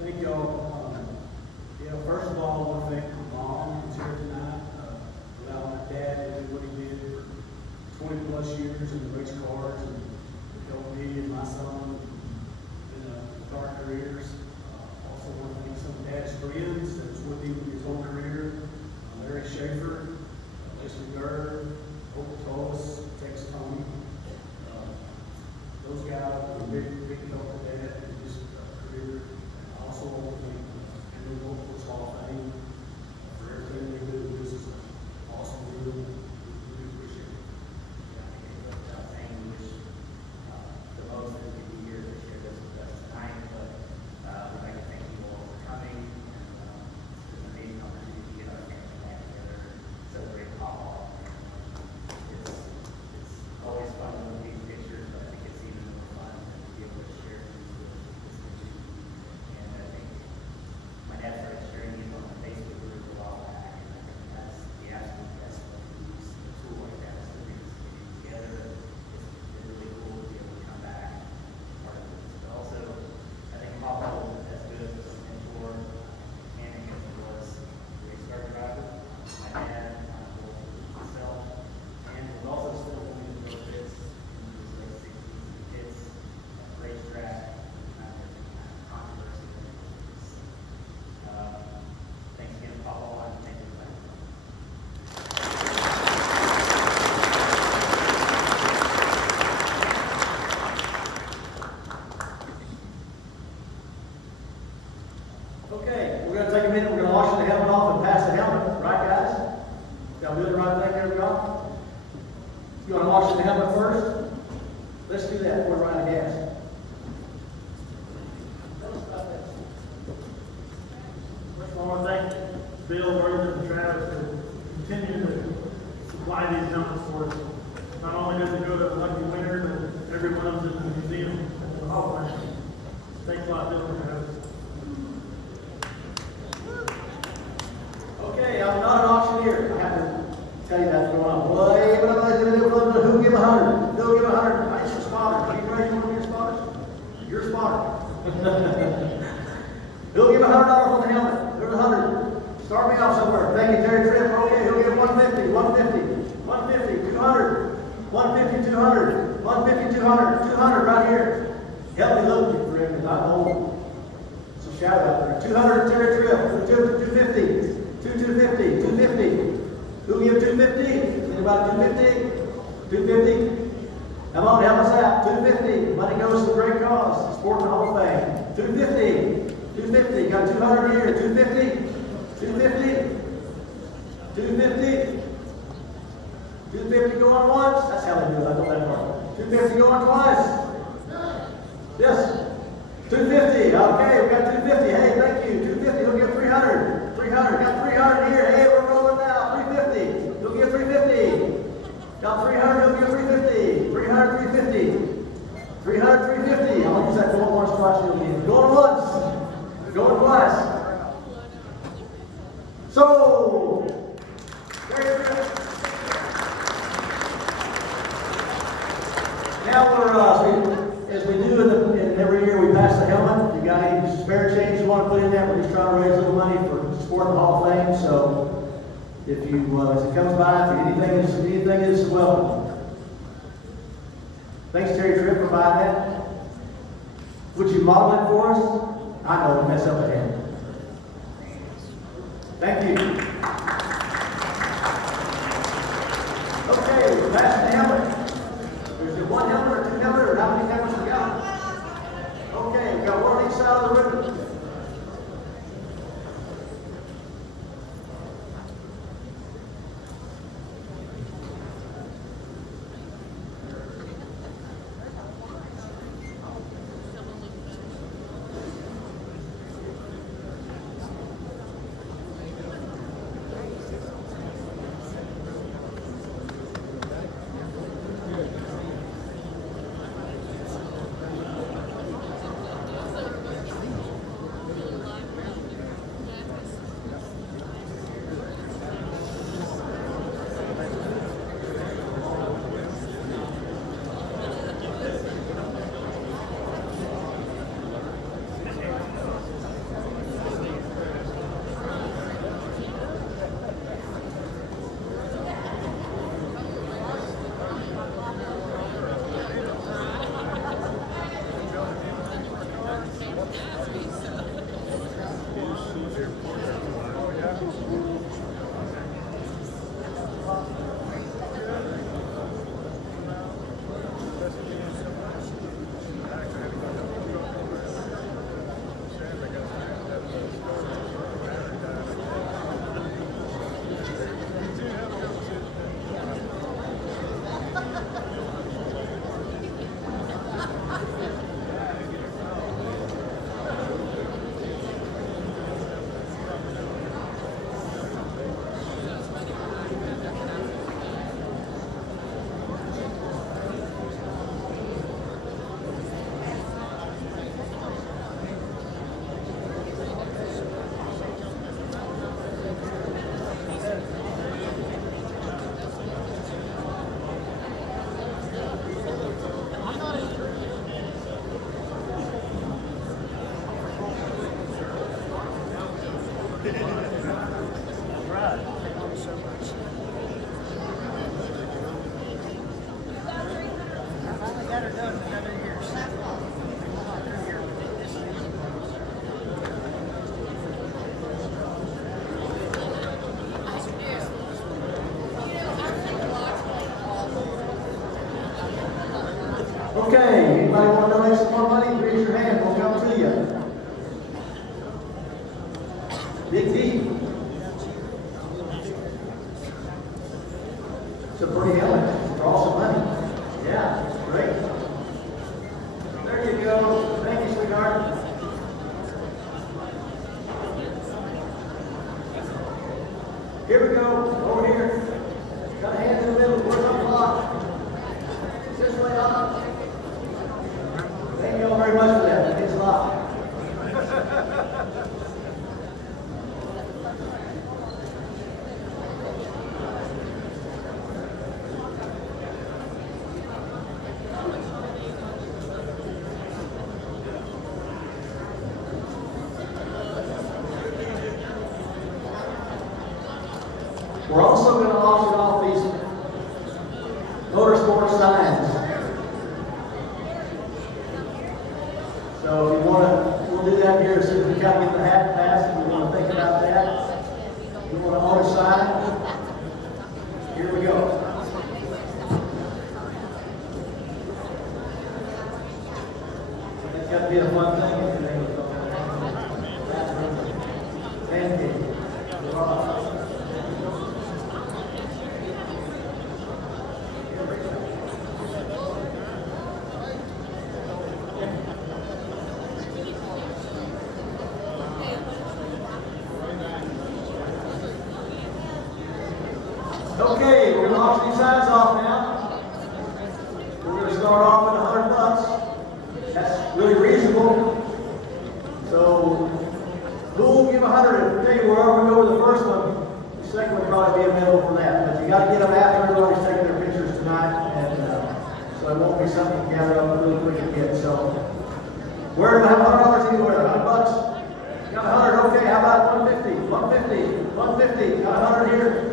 Thank y'all. First of all, I want to thank my mom who's here tonight. Without my dad doing what he did for 20 plus years in the race cars and helped me and my son in our careers. Also want to thank some of Dad's friends that was with him his whole career. Larry Schaefer, Leslie Gurr, Hope Tolis, Tex Tony. Those guys were big help with Dad in his career. I also want to thank the Motorsports Hall of Fame for everything they do. This is an awesome deal. We do appreciate it. The most that we can hear this year this with us tonight, but we'd like to thank you all for coming. It's an amazing opportunity to get our family back together, celebrate Papa. It's always fun to look at these pictures, but I think it's even more fun to be able to share these with this community. And I think my dad started sharing these on the Facebook group a while back, and I think that's the absolute best way to use a tool like that is to bring this community together. It's really cool to be able to come back and be part of this. But also, I think Papa was as good as a mentor and as he was a race car driver. My dad myself, and was also still wanting to build this into his late 60s and kids at the racetrack, not there's any kind of controversy with this. Thanks again, Papa, and thank you. Okay, we're going to take a minute. We're going to wash the helmet off and pass the helmet. Right, guys? Y'all doing the right thing there, y'all? You want to wash the helmet first? Let's do that before we run out of gas. Tell us about that. runs at the museum, at the Hall of Fame. Thanks a lot, Dylan, for having us. Okay, I'm not an auctioneer. I have to tell you that's going on. Who give 100? Who'll give 100? I your spotter. Are you ready for your spotters? Your spotter. Who'll give $100 on the helmet? There's 100. Start me off somewhere. Thank you, Terry Tripp. Okay, who'll give 150? 150, 200, 150, 200, 150, 200, 200 right here. Help me look, Rick, because I'm old. It's a shadow out there. 200, Terry Tripp. 250. 250, 250. Who'll give 250? Anybody 250? 250? Come on, help us out. 250. Money goes to a great cause. Sport and Hall of Fame. 250. 250. Got 200 here. 250. 250. 250. 250 going once. That's how they do it. I know that part. 250 going twice. Yes. 250. Okay, we got 250. Hey, thank you. 250. Who'll give 300? 300. Got 300 here. Hey, we're rolling now. 350. Who'll give 350? Got 300. Who'll give 350? 300, 350. 300, 350. I'll use that going once, twice. Going once. Going twice. So, very good. Now as we do in every year, we pass the helmet. If you got any spare change you want to put in there, we're just trying to raise a little money for Sport and Hall of Fame. So, if you as it comes by, if anything is welcome. Thanks, Terry Tripp, for buying that. Would you model it for us? I know it'll mess up again. Thank you. Okay, we're passing the helmet. Is there one helmet or two helmets, or how many helmets we got? Okay, we got one on each side of the ribbon. Okay, anybody want to donate some more money? Raise your hand, we'll come to you. Big D. It's a pretty helmet. Draw some money. Yeah, great. There you go. Thank you, sweetheart. Here we go. Over here. Got a hand in the middle. Where's our clock? This way up. very much for that. It means a lot. We're also going to auction off these Motorsports signs. So if you want to, we'll do that here as soon as we kind of get the hat passed. If you want to think about that, if you want to own a sign, here we go. It's got to be a fun thing. Banquet. Okay, we're going to auction these signs off now. We're going to start off at $100. That's really reasonable. So, who will give 100? I'll tell you, wherever we go with the first one, the second one will probably be available for that. But you got to get them after everybody's taking their pictures tonight, and so it won't be something you gather up really quick and get. So, where do I have $100 anywhere? $100? Got 100? Okay, how about 150? 150? 150? Got 100 here?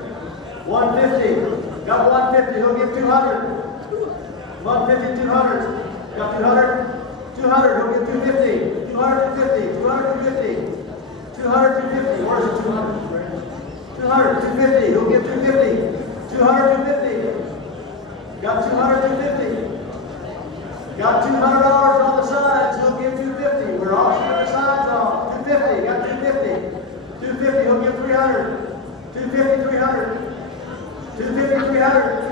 150. Got 150. Who'll give 200? 150, 200. Got 200? 200. Who'll give 250? 200, 250. 200, 250. 200, 250. Where's the 200? 200, 250. Who'll give 250? 200, 250. Got 200, 250. Got $200 on the sides. Who'll give 250? We're auctioning the sides off. 250. Got 250. 250. Who'll give 300? 250, 300. 250, 300.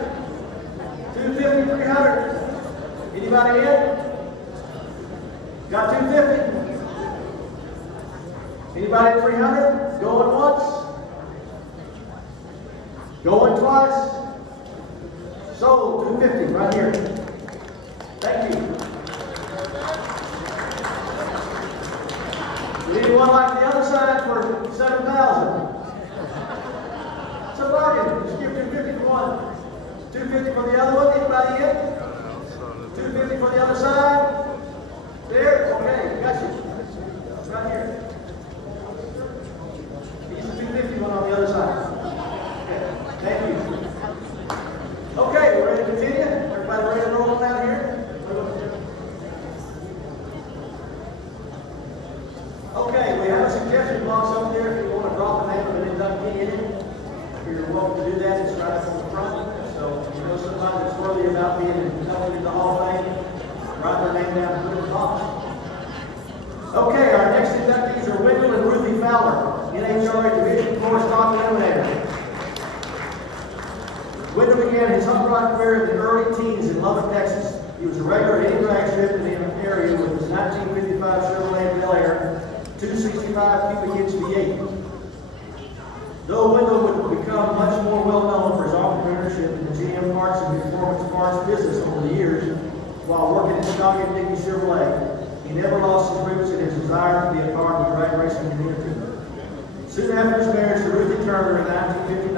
250, 300. Anybody in? Got 250. Anybody at 300? Going once? Going twice? Sold. 250 right here. Thank you. Would anyone like the other side for 7,000? It's a bargain. Just give 250 for one. 250 for the other one. Anybody in? 250 for the other side. There. Okay. Got you. Right here. He's the 250 one on the other side. Okay. Thank you. Okay. We're ready to continue. Everybody ready to roll down here? Okay. We have a suggestion box up there if you want to drop the name of an inductee in it. You're welcome to do that. It's right up on the front. So if you know somebody that's worthy about being inducted into the Hall of Fame, write their name down and put it in the box. Okay, our next inductees are Wendell and Ruthie Fowler, NHRA Division 4 Stock Eliminator. Wendell began his hot rod career in the early teens in Lubbock, Texas. He was a regular at any drag strip in the area with his 1955 Chevrolet Bel Air 265 cubic inch V8. Though Wendell would become much more well known for his entrepreneurship in the GM parts and performance parts business over the years, while working at Scott and Dickey Chevrolet, he never lost his roots in his desire to be a part of the drag racing community. Soon after his marriage to Ruthie Turner in 1959,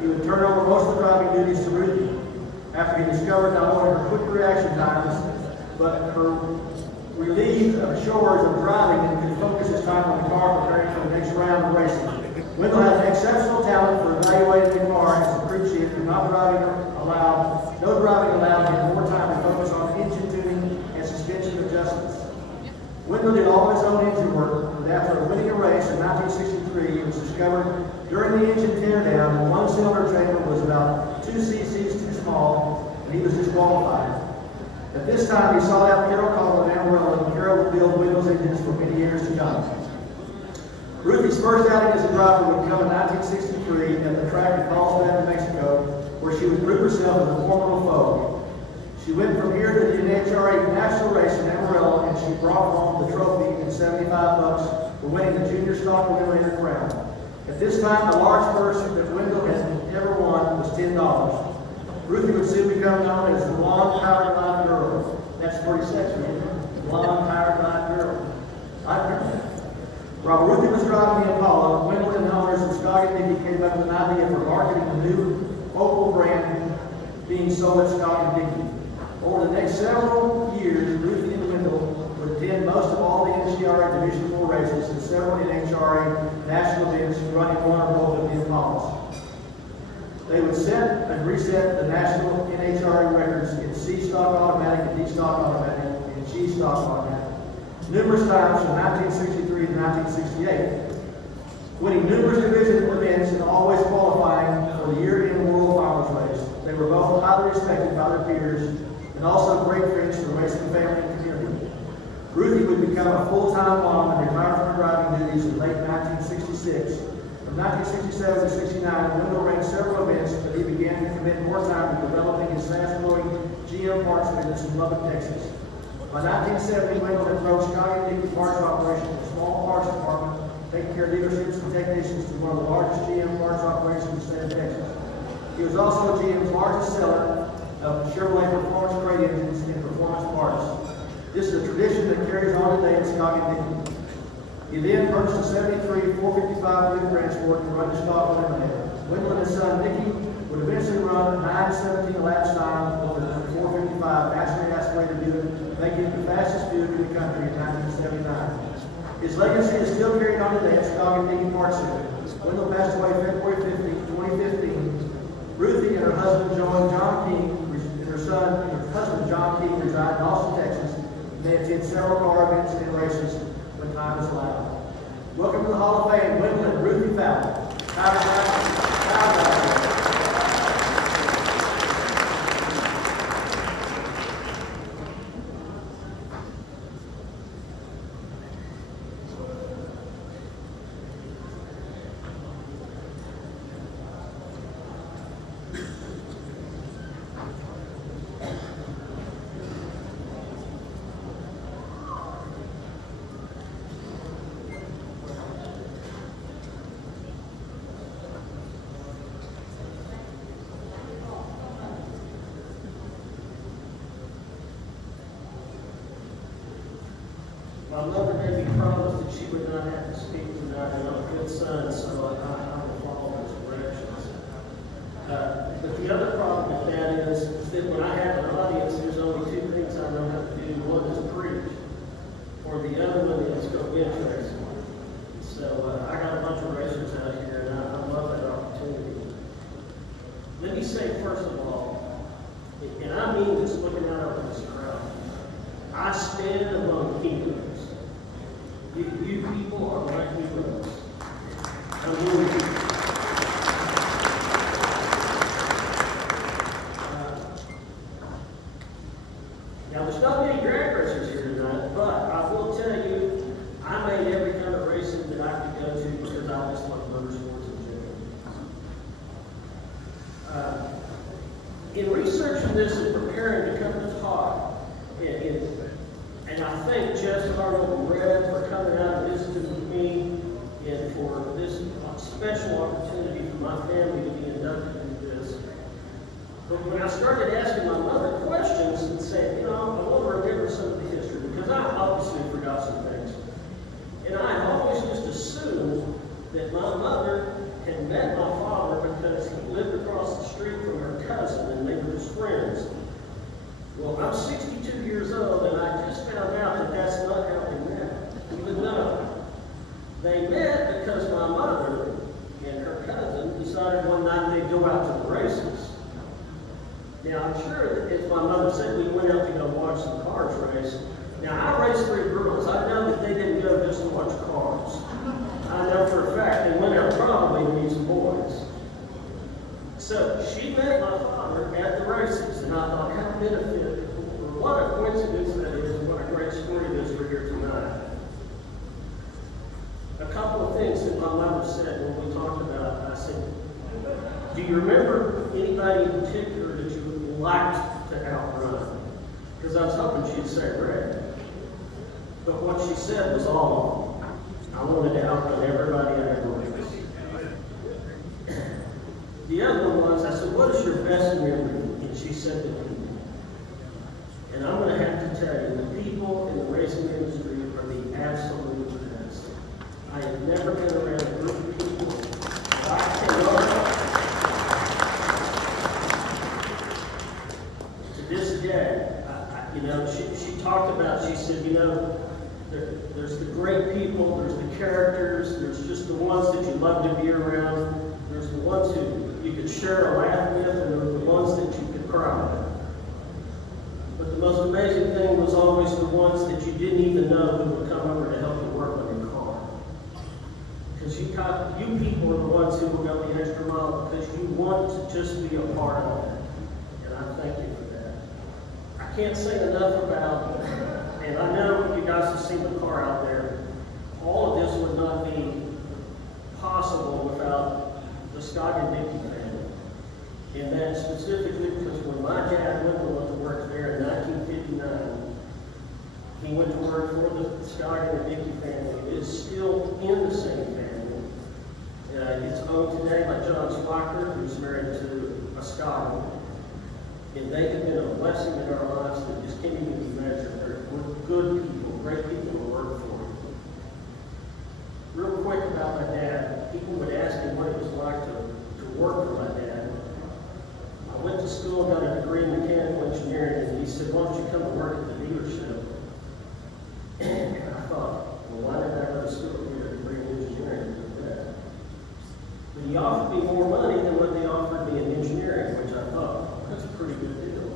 he would turn over most of the driving duties to Ruthie, after he discovered not only her quick reaction times, but her relieved of chores of driving and could focus his time on the car preparing for the next round of racing. Wendell has an exceptional talent for evaluating the car as a crew chief, and no driving allowed him more time to focus on engine tuning and suspension adjustments. Wendell did all his own engine work, but after winning a race in 1963, it was discovered during the engine teardown the one cylinder chamber was about 2 cc's too small, and he was disqualified. At this time, he sought out Carol Collin and Amarillo, and Carol would build Wendell's engines for many years to come. Ruthie's first outing as a driver would come in 1963 at the track in Carlsbad, New Mexico, where she would prove herself as a formidable foe. She went from here to the NHRA National Race in Amarillo, and she brought home the trophy and $75 for winning the Junior Stock Eliminator crown. At this time, the large purse that Wendell had ever won was $10. Ruthie would soon become known as the blonde powder line girl. That's pretty sexy, isn't it? Blonde powder Scott and Dickey came up with an idea for marketing the new Opel brand being sold at Scott and Dickey. Over the next several years, Ruthie and Wendell would attend most of all the NHRA Division 4 races and several NHRA national events running one or both of the Impalas. They would set and reset the national NHRA records in C-stock automatic and D-stock automatic and G-stock automatic numerous times from 1963 to 1968, winning numerous division events and always qualifying for the year-end World Finals race. They were both highly respected by their peers and also great friends to the racing family and community. Ruthie would become a full-time mom and retire from her driving duties in late 1966. From 1967 to 69, Wendell ran several events, but he began to commit more time to developing his fast-growing GM parts business in Lubbock, Texas. By 1970, Wendell had grown Scott and Dickey parts operation from a small parts department, taking care of dealerships and technicians to one of the largest GM parts operations in the state of Texas. He was also GM's largest seller of Chevrolet performance crate engines and performance parts. This is a tradition that carries on today at Scott and Dickey. He then purchased a 73 455 Blue Transport to run the stock eliminator. Wendell and his son Mickey would eventually run 9:17 elapsed time over the 455 naturally aspirated unit, making it the fastest unit in the country in 1979. His legacy is still carried on today at Scott and Dickey Parts Center. Wendell passed away February 15, 2015. Ruthie and her husband John King and her husband John King reside in Austin, Texas. They attend several car events and races when time is allowed. Welcome to the Hall of Fame, Wendell and Ruthie Fowler. My mother made me promise that she would not have to speak tonight, and I'm a good son, so I will follow his directions. But the other problem with that is that when I have an audience, there's only two things I know how to do. One is preach, or the other one is go bench racing. So I got a bunch of racers out here, and I love that opportunity. Let me say, first of all, and I mean this looking out over this crowd, I stand among heroes. You people are my heroes. I'm really now, there's not many drag racers here tonight, but I will tell you, I made every kind of racing that I could go to because I just love motorsports in general. In researching this and preparing to come to talk, and I thank Jess Arnold and Red for coming out and visiting with me and for this special opportunity for my family to be inducted into this. But when I started asking my mother questions and saying, I want to remember some of the history, because I obviously forgot some things. And I always just assumed that my mother had met my father because he lived across the street from her cousin and they were just friends. Well, I'm 62 years old, and I just found out that that's not how they met. Even though they met because my mother and her cousin decided one night they'd go out to the races. Now, I'm sure that as my mother said, we went out to go watch some cars race. Now, I raced 3 girls. I know that they didn't go just to watch cars. I know for a fact they went out probably to meet some boys. So she met my father at the races, and I thought, how benefit, what a coincidence that is, and what a great story it is for here tonight. A couple of things that my mother said when we talked about it. I said, do you remember anybody in particular that you would like to outrun? Because I was hoping she'd say Red. But what she said was all of them. I wanted to outrun everybody I ever raced. The other one was, I said, what is your best memory? And she said the people. And I'm going to have to tell you, the people in the racing industry are the absolute best. I have never been around a group of people that about it, she said, you know, there's the great people, there's the characters, there's just the ones that you love to be around, there's the ones who you could share a laugh with, and there's the ones that you could cry with. But the most amazing thing was always the ones that you didn't even know who would come over to help you work on your car. Because you people are the ones who will go the extra mile because you want to just be a part of it. And I thank you for that. I can't say enough about, and I know you guys have seen the car out there, all of this would not be possible without the Scott and Mickey family. And that specifically because when my dad went to work there in 1959, he went to work for the Scott and Mickey family. It is still in the same family. It's owned today by John Swacker, who's married to a Scott. And they have been a blessing in our lives that just can't even be measured. We're good people, great people to work for. Real quick about my dad, people would ask me what it was like to work for my dad. I went to school, got a degree in mechanical engineering, and he said, why don't you come to work at the dealership? And I thought, well, why did I go to school to get a degree in engineering? But he offered me more money than what they offered me in engineering, which I thought, that's a pretty good deal.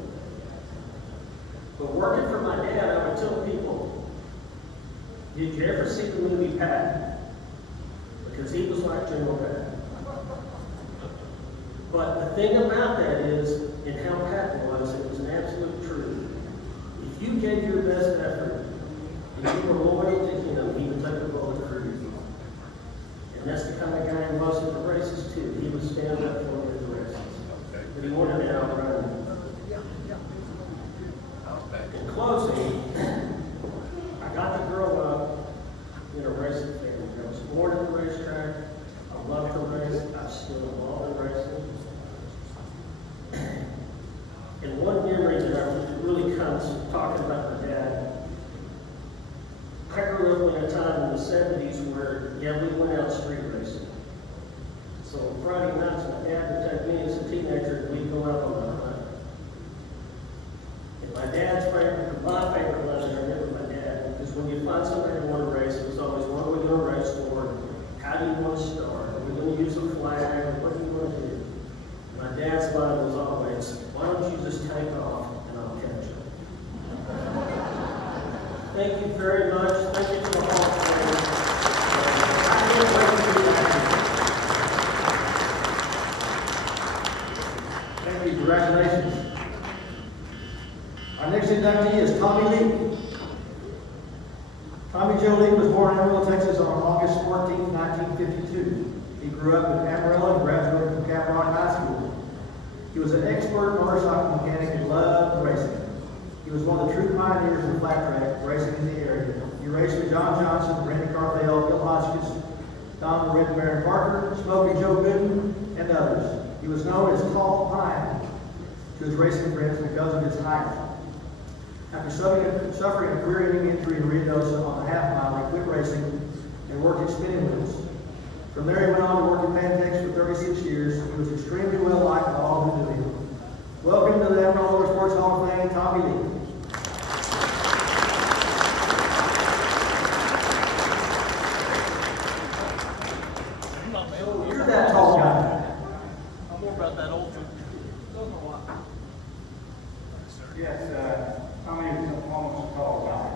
But working for my dad, I would tell people, did you ever see the movie Patton? Because he was like General Patton. But the thing about that is, and how Patton was, it was an absolute truth. If you gave your best effort, and you were loyal to him, he would take a bullet for you. And that's the kind of guy he was at the races too. He would stand up for you at the races. But he wanted to outrun you. In closing, I got to grow up in a racing family. I was born at the racetrack. I love to race. I'm still involved in racing. And one memory that really comes talking about my dad, I grew up in a time in the 70s where, we went out street racing. So on Friday nights, my dad would take me as a teenager and we'd go out on the hunt. And my favorite lesson, I remember my dad, because when you find somebody to want to race, it was always, what are we going to race for? How do you want to start? Are we going to use a flag? What do you want to do? My dad's line was always, why don't you just take off and I'll catch you. Thank you very much. Thank you to the Hall of Fame. I can't wait to be back. Thank you. Congratulations. Our next inductee is Tommy Lee. Tommy Joe Lee was born in Amarillo, Texas on August 14, 1952. He grew up in Amarillo and graduated from Cameron High School. He was an expert motorcycle mechanic and loved racing. He was one of the true pioneers of flat track racing in the area. He raced with John Johnson, Randy Carvell, Bill Hotchkiss, Don the Red Baron Parker, Smokey Joe Gooden, and others. He was known as Tall Pine to his racing friends because of his height. After suffering a career-ending injury in Ruidoso on the half mile, he quit racing and worked at spinning wheels. From there, he went on to work at Banquet for 36 years. He was extremely well liked by all who knew him. Welcome to the Amarillo Motorsports Hall of Fame, Tommy Lee. So you're that tall guy. I'm more about that old one. Yes, Tommy is almost a tall guy.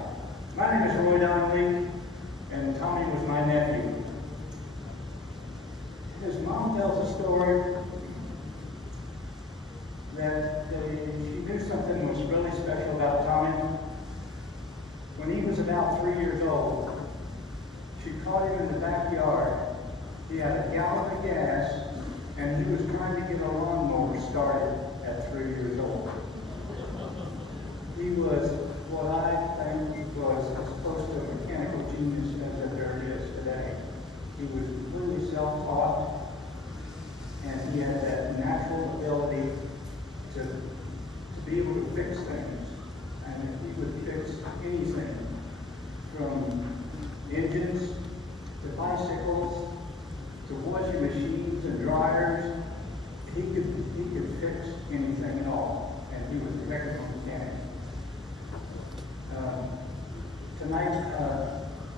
My name is Roy Donnelly, and Tommy was my nephew. His mom tells a story that she knew something was really special tonight,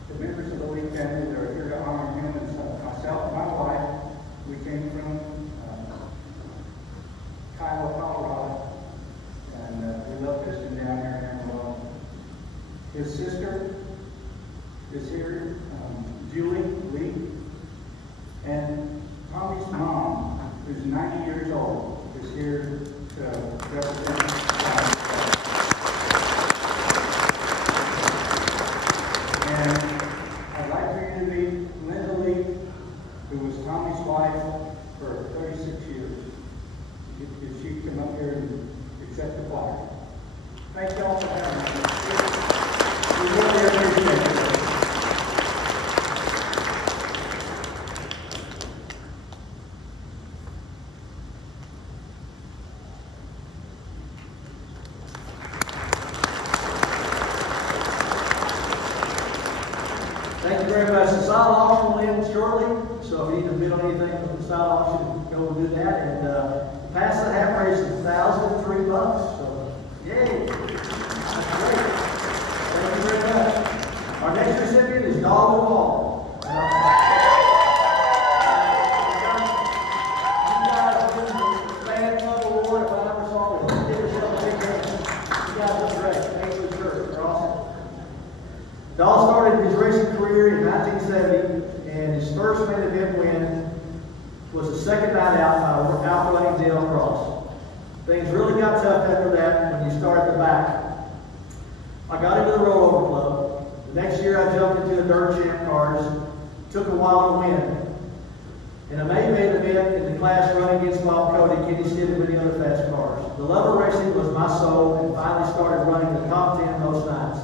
the members of the Lee family that are here to honor him, and myself and my wife, we came from Kiowa, Colorado, and we love visiting down here in Amarillo. His sister is here, Julie Lee, and Tommy's mom, who's 90 years old, is here to represent And I'd like for you to meet Linda Lee, who was Tommy's wife for 36 years. If she can come up here and accept the plaque. Thank you all for having me. We really appreciate it. Thank you very much. The silent auction will end shortly, so if you need to bid on anything from the silent auction, go and do that. And pass the half race is $1,003. So, yay! That's great. Thank you very much. Our next recipient is Dog Wall. You guys win the Fan Club Award if I ever saw it. Give yourself a big hand. You guys look great. Thank you, sir. You're awesome. Dahl started his racing career in 1970, and his first main event win was the second night out by outrunning Dale Cross. Things really got tough after that when you start at the back. I got into the rollover club. The next year I jumped into the dirt champ cars. Took a while to win. In a main event in the class running against Bob Cody, Kenny Stitt, and many other fast cars. The love of racing was my soul, and finally started running the top 10 most nights.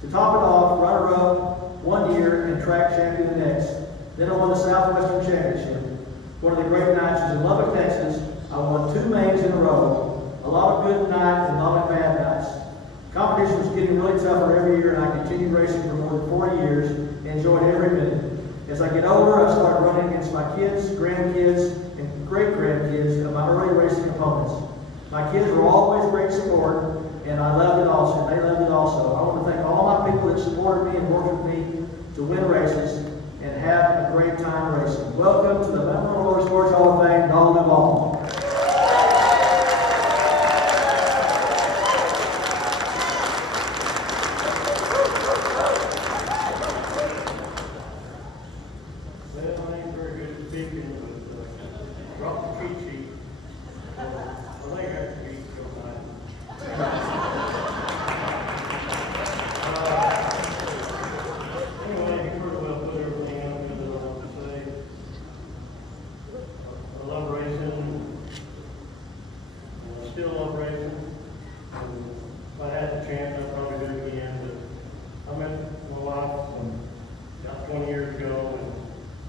To top it off, runner-up one year and track champion the next. Then I won the Southwestern Championship. One of the great nights was in Lubbock, Texas. I won 2 mains in a row. A lot of good nights and a lot of bad nights. Competition was getting really tougher every year, and I continued racing for more than 40 years and enjoyed every minute. As I get older, I started running against my kids, grandkids, and great-grandkids of my early racing opponents. My kids were always great support, and I loved it also. They loved it also. I want to thank all my people that supported me and worked with me to win races and have a great time racing. Welcome to the Motorsports Hall of Fame, Dahl Duvall. Well, I ain't very good at speaking, but drop the cheat sheet. I think I can beat your mind. Anyway, you pretty well put everything out there that I want to say. I love racing. I still love racing. And if I had the chance, I'd probably do it again. But I met my wife about 20 years ago, and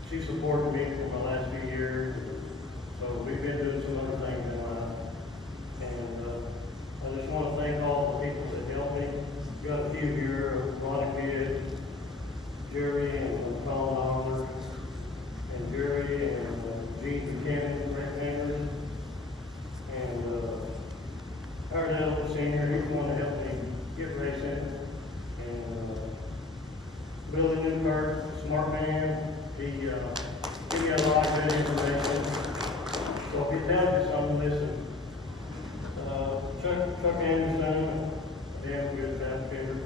she supported me for my last few years. So we've been doing some other things in life. And I just want to thank all the people that helped me. Got a few here, Ronnie Kidd, Jerry and Colin Oliver, and Jerry and Gene Buchanan, Rick Anderson, and Ardell Senior. He was the one that helped me get racing. And Billy Newkirk, smart man. He gave me a lot of good information. So if he tells you something, listen. Chuck Anderson, damn good fabricator.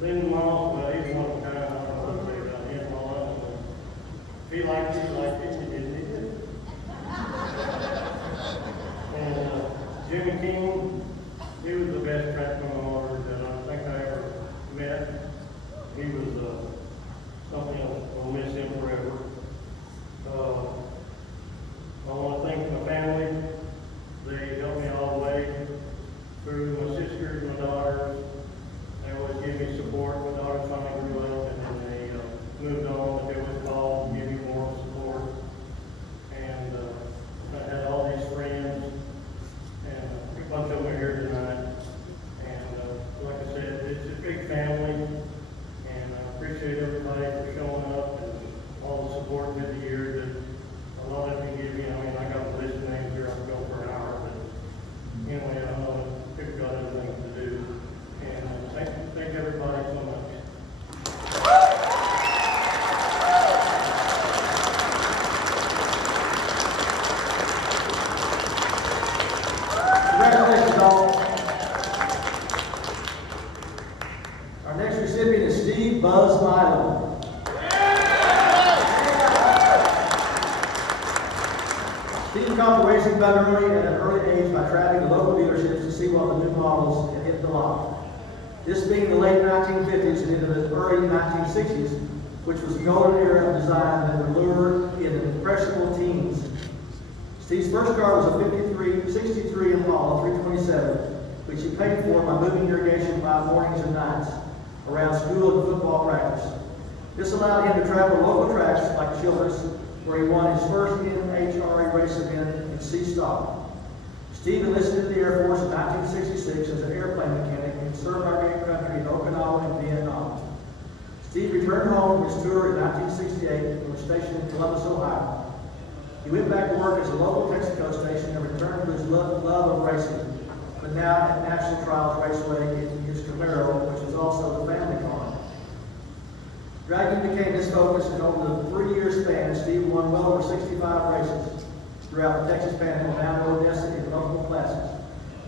Lynn Moss, well, he's one of a kind. I don't know what to say about him all that, but if he liked you, he liked you. If he didn't, he didn't. And Jimmy King, he was the best track promoter that I think I ever met. He was something else. I'll miss him forever. I want to thank my family. They helped me all the way through. My sisters, my daughters. They always give me support. My daughter Our next recipient is Steve Buzz Milo. Steve got to racing primarily at an early age by traveling to local dealerships to see what the new models had hit the lot. This being the late 1950s and into the early 1960s, which was the golden era of design that would lure in the impressionable teens. Steve's first car was a 63 Impala 327, which he paid for by moving irrigation pipe mornings and nights around school and football practice. This allowed him to travel local tracks like Childress, where he won his first NHRA race event in C-Stock. Steve enlisted in the Air Force in 1966 as an airplane mechanic and served our great country in Okinawa and Vietnam. Steve returned home from his tour in 1968 and was stationed in Columbus, Ohio. He went back to work as a local Texaco station and returned to his love of racing, but now at National Trials Raceway in his Camaro, which is also the family car. Dragon became his focus, and over the 3-year span, Steve won well over 65 races throughout the Texas Panhandle, down to Odessa in multiple classes,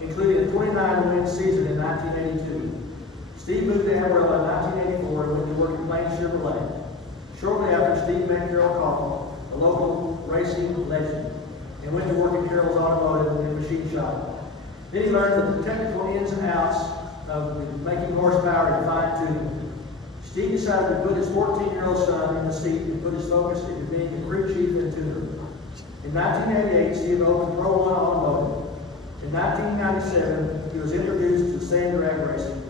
including a 29-win season in 1982. Steve moved to Amarillo in 1984 and went to work at Plain Chevrolet. Shortly after, Steve met Carol Kaufman, a local racing legend, and went to work at Carol's Automotive and Machine Shop. Then he learned the technical ins and outs of making horsepower and fine-tuning. Steve decided to put his 14-year-old son in the seat and put his focus into being a crew chief and tuner. In 1988, Steve opened Pro 1 Automotive. In 1997, he was introduced to sand drag racing.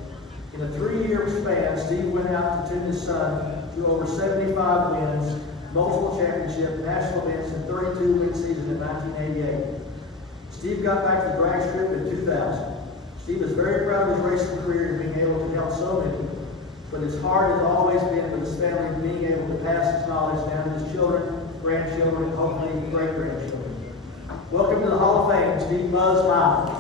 In a 3-year span, Steve went out to tune his son to over 75 wins, multiple championship, national events, and 32-win season in 1988. Steve got back to the drag strip in 2000. Steve is very proud of his racing career and being able to help so many, but his heart has always been with his family and being able to pass his knowledge down to his children, grandchildren, and hopefully great-grandchildren. Welcome to the Hall of Fame, Steve Buzz Milo.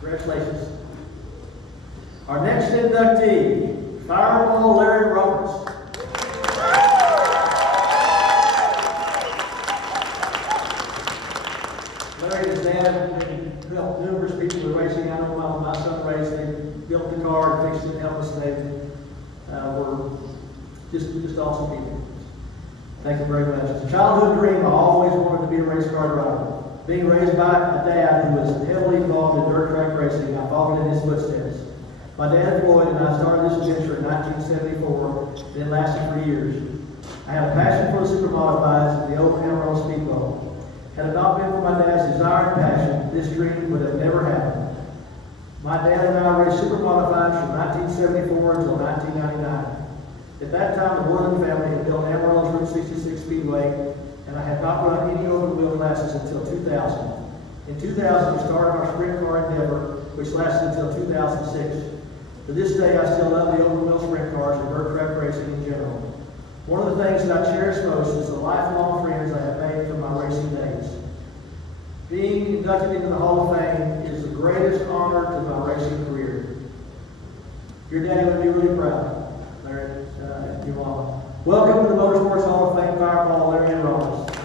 Congratulations. Our next inductee, Fireball Larry Roberts. Larry and his dad helped numerous people with racing. I know when my son raced, they built the car and fixed it and helped us. They were just awesome people. Thank you very much. As a childhood dream, I always wanted to be a race car driver. Being raised by a dad who was heavily involved in dirt track racing, I followed in his footsteps. My dad, Floyd, and I started this adventure in 1974, and it lasted for years. I had a passion for the super modifieds and the open Amarillo Speedboat. Had it not been for my dad's desire and passion, this dream would have never happened. My dad and I raced super modifieds from 1974 until 1999. At that time, the Worthing family had built Amarillo's Route 66 Speedway, and I had not run any open wheel classes until 2000. In 2000, we started our sprint car endeavor, which lasted until 2006. To this day, I still love the open wheel sprint cars and dirt track racing in general. One of the things that I cherish most is the lifelong friends I have made from my racing days. Being inducted into the Hall of Fame is the greatest honor to my racing career. Your daddy would be really proud. Larry, you all. Welcome to the Motorsports Hall of Fame Fireball, Larry and Rollins.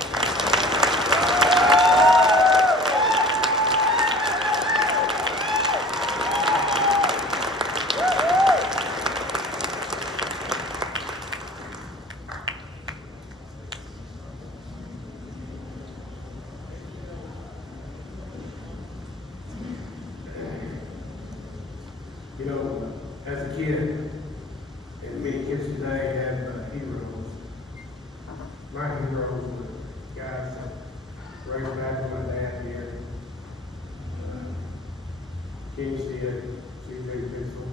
You know, as a kid, and many kids today have heroes. My heroes were guys that raced back with my dad here. Kenny Stead, C.J. Pistol,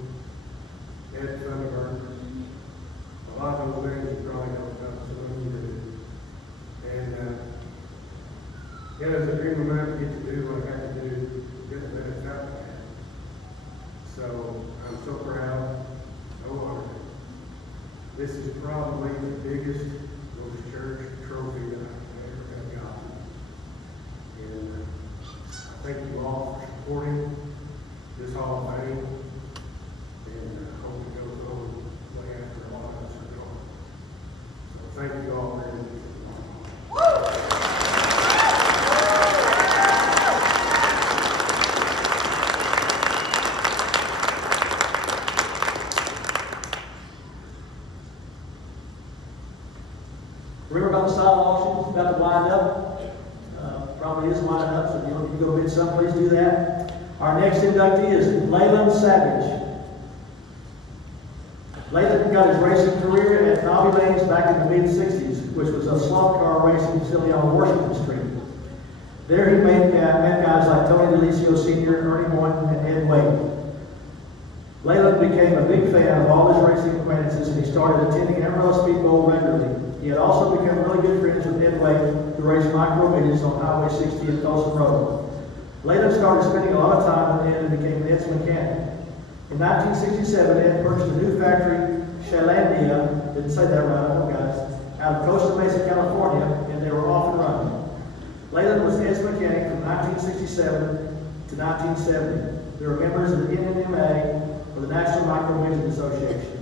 Ed Thunderbird. A lot of those names you probably don't know, some of you do. And yeah, it was a dream of mine to get to do what I got to do, get the best out of that. So I'm so proud, so honored. This is probably the biggest most cherished trophy that I've ever have gotten. And I thank you all for supporting this Hall of Fame. And I hope it goes over way after a lot of us are gone. So thank you all very much. Remember about the silent auction, about to wind up? Probably is winding up, so if you go bid some, please do that. Our next inductee is Leyland Savage. Leyland got his racing career at Nobby Lanes back in the mid-60s, which was a slot car racing facility on Washington Street. There he met guys like Tony DeLisio Sr., Ernie Boynton, and Ed Wade. Leyland became a big fan of all his racing acquaintances, and he started attending Amarillo Speed Bowl regularly. He had also become really good friends with Ed Wade, who raced micro midgets on Highway 60 at Folsom Road. Leyland started spending a lot of time with Ed and became Ed's mechanic. In 1967, Ed purchased a new factory, Shalandia, didn't say that right, I know guys, out of Costa Mesa, California, and they were off and running. Leyland was Ed's mechanic from 1967 to 1970. They were members of the NMMA, or the National Micro Midget Association.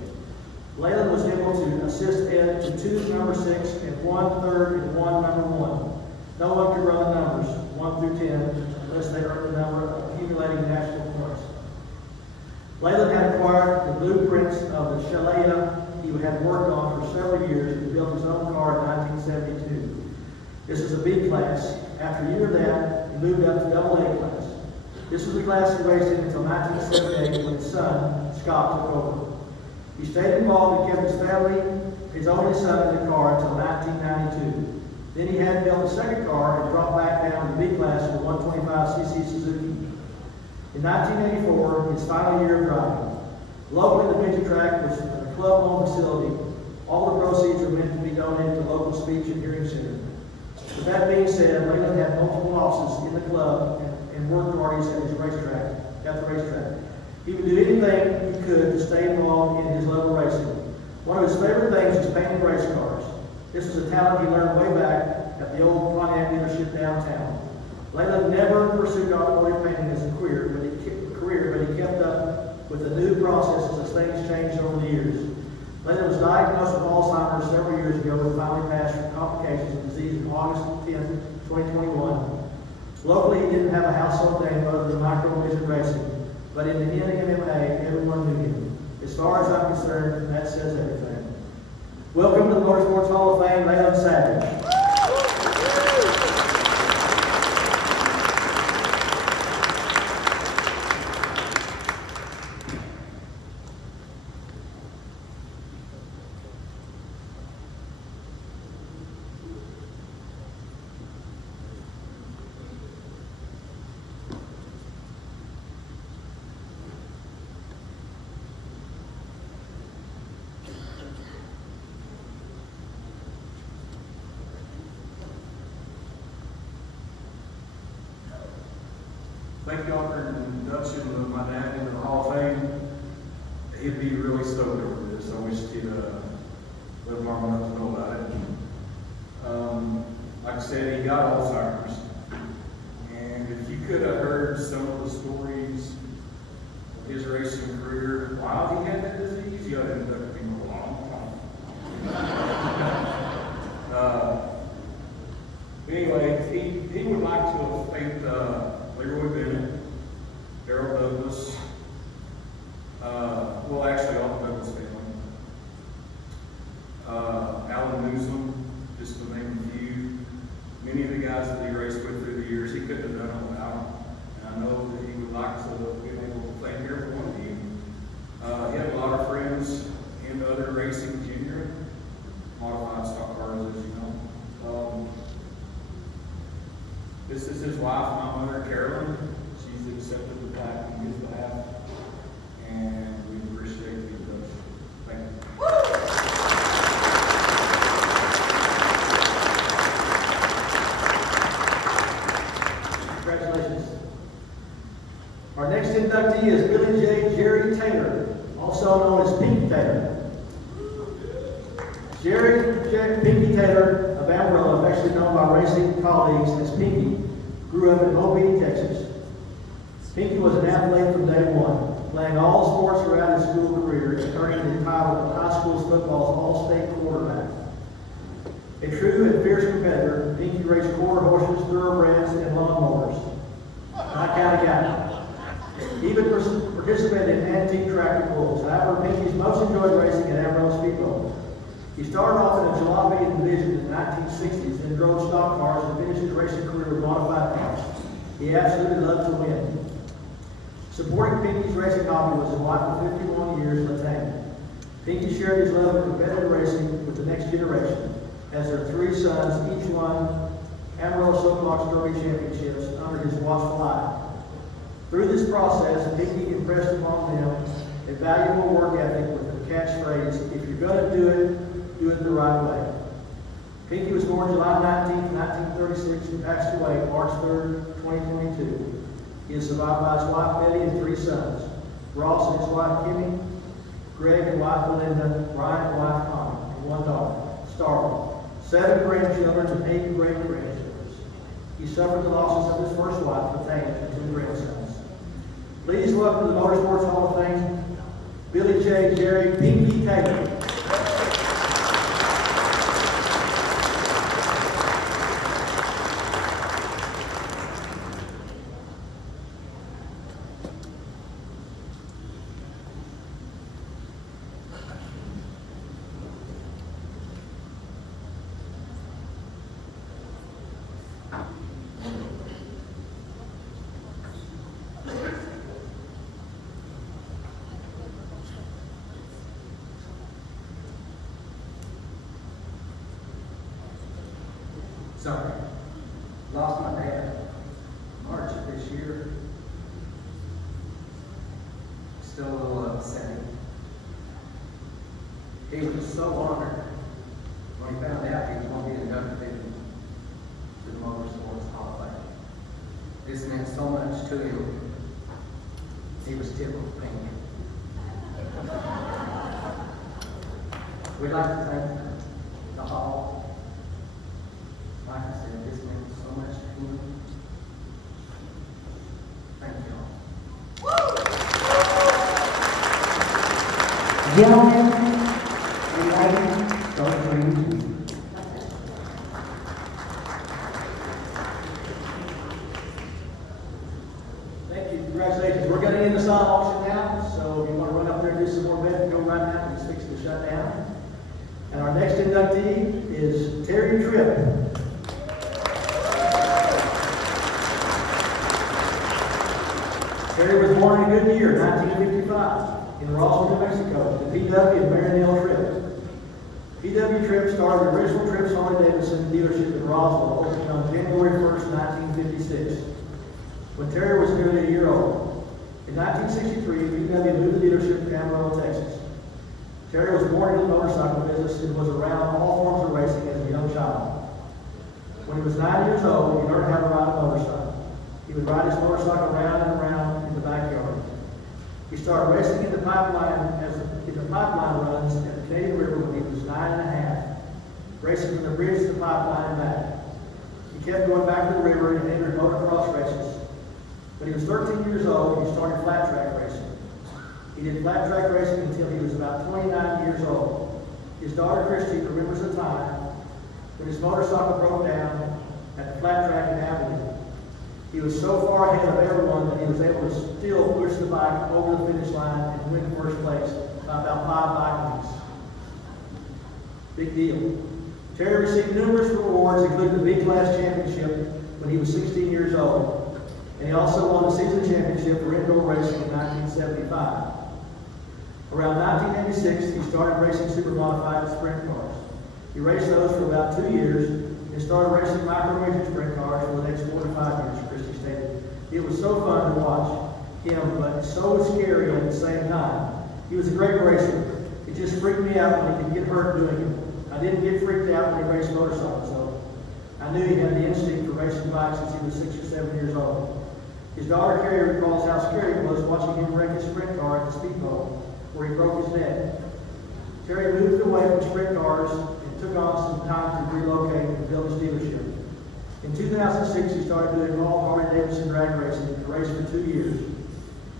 Leyland was able to assist Ed to 2 number 6 and 1 third and 1 number 1. No one could run the numbers 1 through 10 unless they earned the number of accumulating national points. Leyland had acquired the blueprints of the Shalandia he had worked on for several years and built his own car in 1972. This is a B class. After a year of that, he moved up to AA class. This was the class he raced in until 1978 when his son, Scott, took over. He stayed involved and kept his family, his only son, in the car until 1992. Then he had built a second car and dropped back down to the B class with a 125cc Suzuki. In 1984, his final year of driving. Locally, the midget track was a club-owned facility. All the proceeds were meant to be donated to local speech and hearing center. With that being said, Leyland had multiple offices in the club and work parties at his racetrack, at the racetrack. He would do anything he could to stay involved in his love of racing. One of his favorite things was painting race cars. This was a talent he learned way back at the old Pontiac dealership downtown. Leyland never pursued automotive painting as a career, but he kept up with the new processes as things changed over the years. Leyland was diagnosed with Alzheimer's several years ago and finally passed from complications of disease on August 10, 2021. Locally, he didn't have a household name other than micro midget racing, but in the NMMA, everyone knew him. As far as I'm concerned, that says everything. Welcome to the Motorsports Hall of Fame, Leyland Savage. Thank y'all for an induction of my dad into the Hall of Fame. He'd be really stoked over this. I wish he'd let him long enough to know about it. Like I said, he got Alzheimer's. And if you could have heard some of the stories of his racing career while he had that disease, you ought to induct him a long couldn't have done it without him. And I know that he would like to be able to claim here for one of you. He had a lot of friends in other racing junior, modified stock cars, as you know. This is his wife, my mother, Carolyn. She's accepted the plaque on his behalf, and we appreciate the introduction. Thank you. Congratulations. Our next inductee is Billy J. Jerry Taylor, also known as Pinky Taylor. Jerry J. Pinky Taylor of Amarillo, affectionately known by racing colleagues as Pinky, grew up in Mobile, Texas. Pinky was an athlete from day one, playing all sports throughout his school career and earning the title of high school football's all-state quarterback. A true and fierce competitor, Pinky raced quarter horses, thoroughbreds, and lawnmowers. Not counting out. He even participated in antique tractor pulls. However, Pinky's most enjoyed racing at Amarillo Speedway. He started off in a jalopy division in the 1960s, then drove stock cars and finished his racing career with modified cars. He absolutely loved to win. Supporting Pinky's racing hobby was his wife of 51 years, Latanya. Pinky shared his love of competitive racing with the next generation, as their three sons each won Amarillo Soapbox Derby championships under his watchful eye. Through this process, Pinky impressed upon them a valuable work ethic with the catchphrase, "If you're going to do it the right way." Pinky was born July 19, 1936 and passed away March 3, 2022. He is survived by his wife Betty and three sons, Ross and his wife Kimmy, Greg and wife Belinda, Ryan and wife Connie, and one daughter, Starla, 7 grandchildren and 8 great-grandchildren. He suffered the losses of his first wife, Latanya, and 2 grandsons. Please welcome to the Motorsports Hall of Fame, Billy J. Jerry Pinky Taylor. Sorry. Lost my dad March of this year. Still a little upset. He was so honored when he found out he was going to be inducted into the Motorsports Hall of Fame. This meant so much to him. He was tickled pink. We'd like to thank the Hall. Like I said, this meant so much to him. Thank you all. Gentlemen and ladies, don't bring to me. Thank you. Congratulations. We're going to end the silent auction now, so if you want to run up there and do some more betting, go right now. It's fixing to shut down. And our next inductee is Terry Tripp. Terry was born in Goodyear, 1955, in Roswell, New Mexico, to P.W. and Marinelle Tripp. P.W. Tripp started the original Tripp's Harley-Davidson dealership in Roswell, opening on January 1st, 1956, when Terry was nearly a year old. In 1963, P.W. moved the dealership to Amarillo, Texas. Terry was born into the motorcycle business and was around all forms of racing as a young child. When he was 9 years old, he learned how to ride a motorcycle. He would ride his motorcycle around and around in the backyard. He started racing in the pipeline runs at the Canadian River when he was 9 and a half, racing from the bridge to the pipeline and back. He kept going back to the river and entered motocross races. When he was 13 years old, he started flat track racing. He did flat track racing until he was about 29 years old. His daughter Christy remembers a time when his motorcycle broke down at the flat track in Amarillo. He was so far ahead of everyone that he was able to still push the bike over the finish line and win first place by about 5 bike lengths. Big deal. Terry received numerous rewards, including the B-Class Championship, when he was 16 years old, and he also won the season championship for indoor racing in 1975. Around 1986, he started racing super modified sprint cars. He raced those for about 2 years, and started racing micro-racing sprint cars for the next 4 to 5 years, Christie stated. It was so fun to watch him, but so scary at the same time. He was a great racer. It just freaked me out when he could get hurt doing it. I didn't get freaked out when he raced motorcycles, though. I knew he had the instinct for racing bikes since he was 6 or 7 years old. His daughter Carrie recalls how scary it was watching him wreck his sprint car at the speedboat, where he broke his neck. Terry moved away from sprint cars and took on some time to relocate and build his dealership. In 2006, he started doing all Harley-Davidson drag racing and raced for 2 years.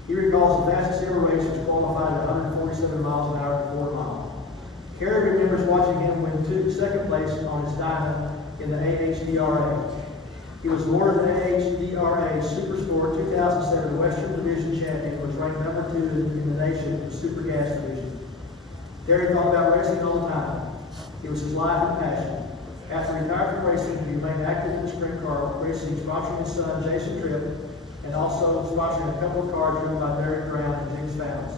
He recalls the fastest ever race was qualified at 147 miles an hour at 4 miles. Kerry remembers watching him win second place on his Dyna in the AHDRA. He was awarded the AHDRA Super Sport 2007 Western Division champion, was ranked number 2 in the nation in the Super Gas Division. Terry thought about racing all the time. It was his life and passion. After he retired from racing, he remained active in sprint car racing, sponsoring his son Jason Tripp, and also sponsoring a couple of cars driven by Derek Brown and James Fowles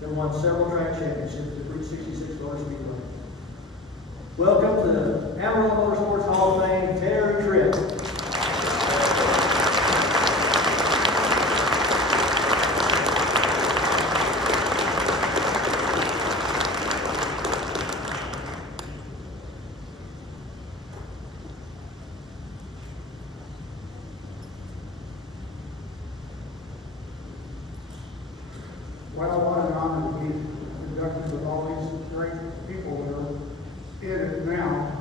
that won several track championships at Route 66 Motor Speedway. Welcome to the Amarillo Motorsports Hall of Fame, Terry Tripp. Well, what an honor to be inducted with all these great people that are in it now.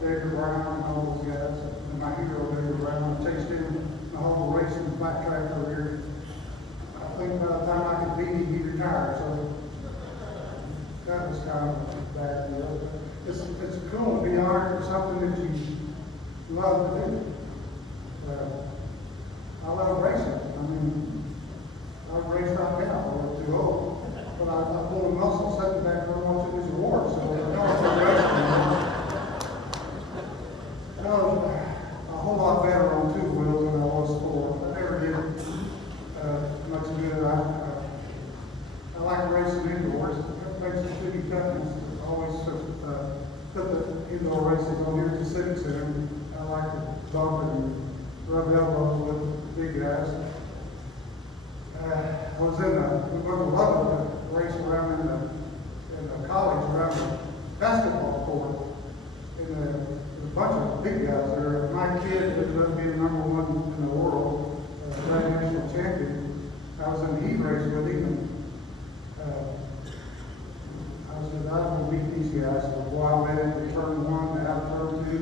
David Brown and all those guys, and my hero David Brown. I chased him the whole racing flat track career. I think by the time I could beat him, he retired, so that was kind of a bad deal. It's cool to be honored for something that you love to do. I love racing. I mean, I've raced right now, I was too old. But I pulled a muscle sitting back there watching these awards, so I know it's a racing. I was a whole lot better on 2 wheels than I was 4. I never did much good. I like racing indoors. It makes the city toughness. I always put the indoor races on here at the Civic Center. I like to bump and rub elbows with the big guys. I was we went to London to race around in the college around the basketball court. And a bunch of big guys there. My kid ended up being #1 in the world, national champion. I was in the heat race with him. I said, I don't beat these guys. So while they had to turn 1, out of turn 2,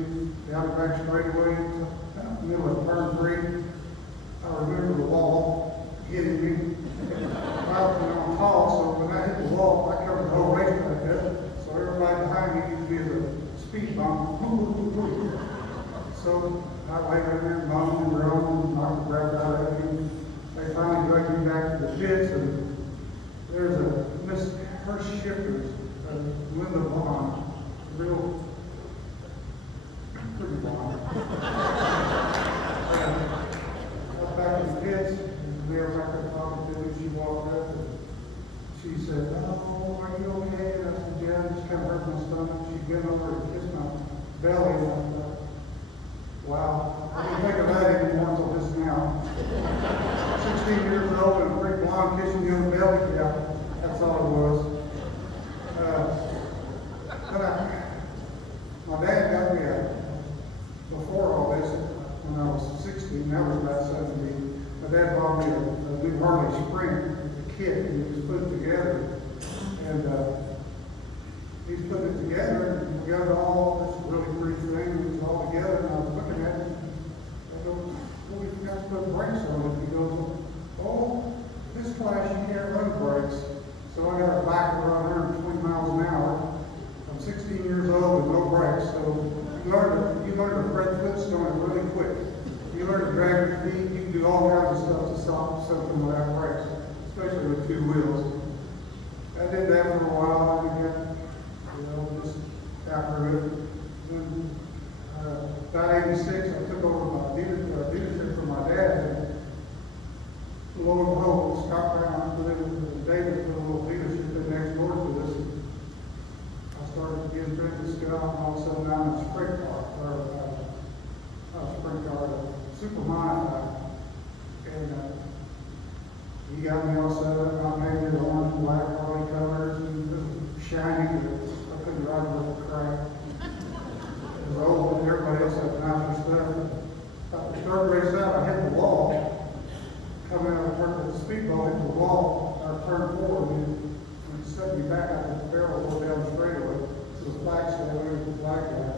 the out of back straightaway, middle of turn 3. I remember the wall hitting me. I was on tall, so when I hit the wall, I covered the whole race like that. So everybody behind me used to be the speed bump. So I laid right there, moaning and groaning, and knocked the breath out of me. They finally dragged me back to the pits, and there's a Miss Hirsch Shifters, Linda Vaughn, real pretty blonde. Up back in the pits, and they were back there talking to me. She walked up and she said, "Oh, are you okay?" And I said, "Yeah, I just kind of hurt my stomach." She bent over and kissed my belly, and I thought, wow, I didn't think of that anymore until just now. 16 years old and a pretty blonde kissing you on the belly, yeah, that's all it was. My dad got me before all this, when I was 16, that was about 17, my dad bought me a new Harley Sprint, a kit, and he just put it together. And he's putting it together, and we got it all, this really pretty thing, it was all together, and I was looking at it, I go, well, we forgot to put brakes on it. He goes, oh, this class you can't run brakes. So I got a bike around 120 miles an hour. I'm 16 years old with no brakes, so you learn to break footstone really quick. You learn to drag your feet, you can do all kinds of stuff to stop something without brakes, especially with 2 wheels. I did that for a while, and again, just after it. Then, about 86, I took over my dealership started getting through this stuff, and all of a sudden I'm in a sprint car, or not a sprint car, a super modified. And he got me all set up, and I painted orange and black body colors, and it was shiny, but I couldn't ride it with the crap. It was old, and everybody else had nicer stuff. About the third race out, I hit the wall. Coming out of the speedball, hit the wall, I turned forward, and it set me back out the barrel, go down the straightaway to the flag stand, where the flag guy.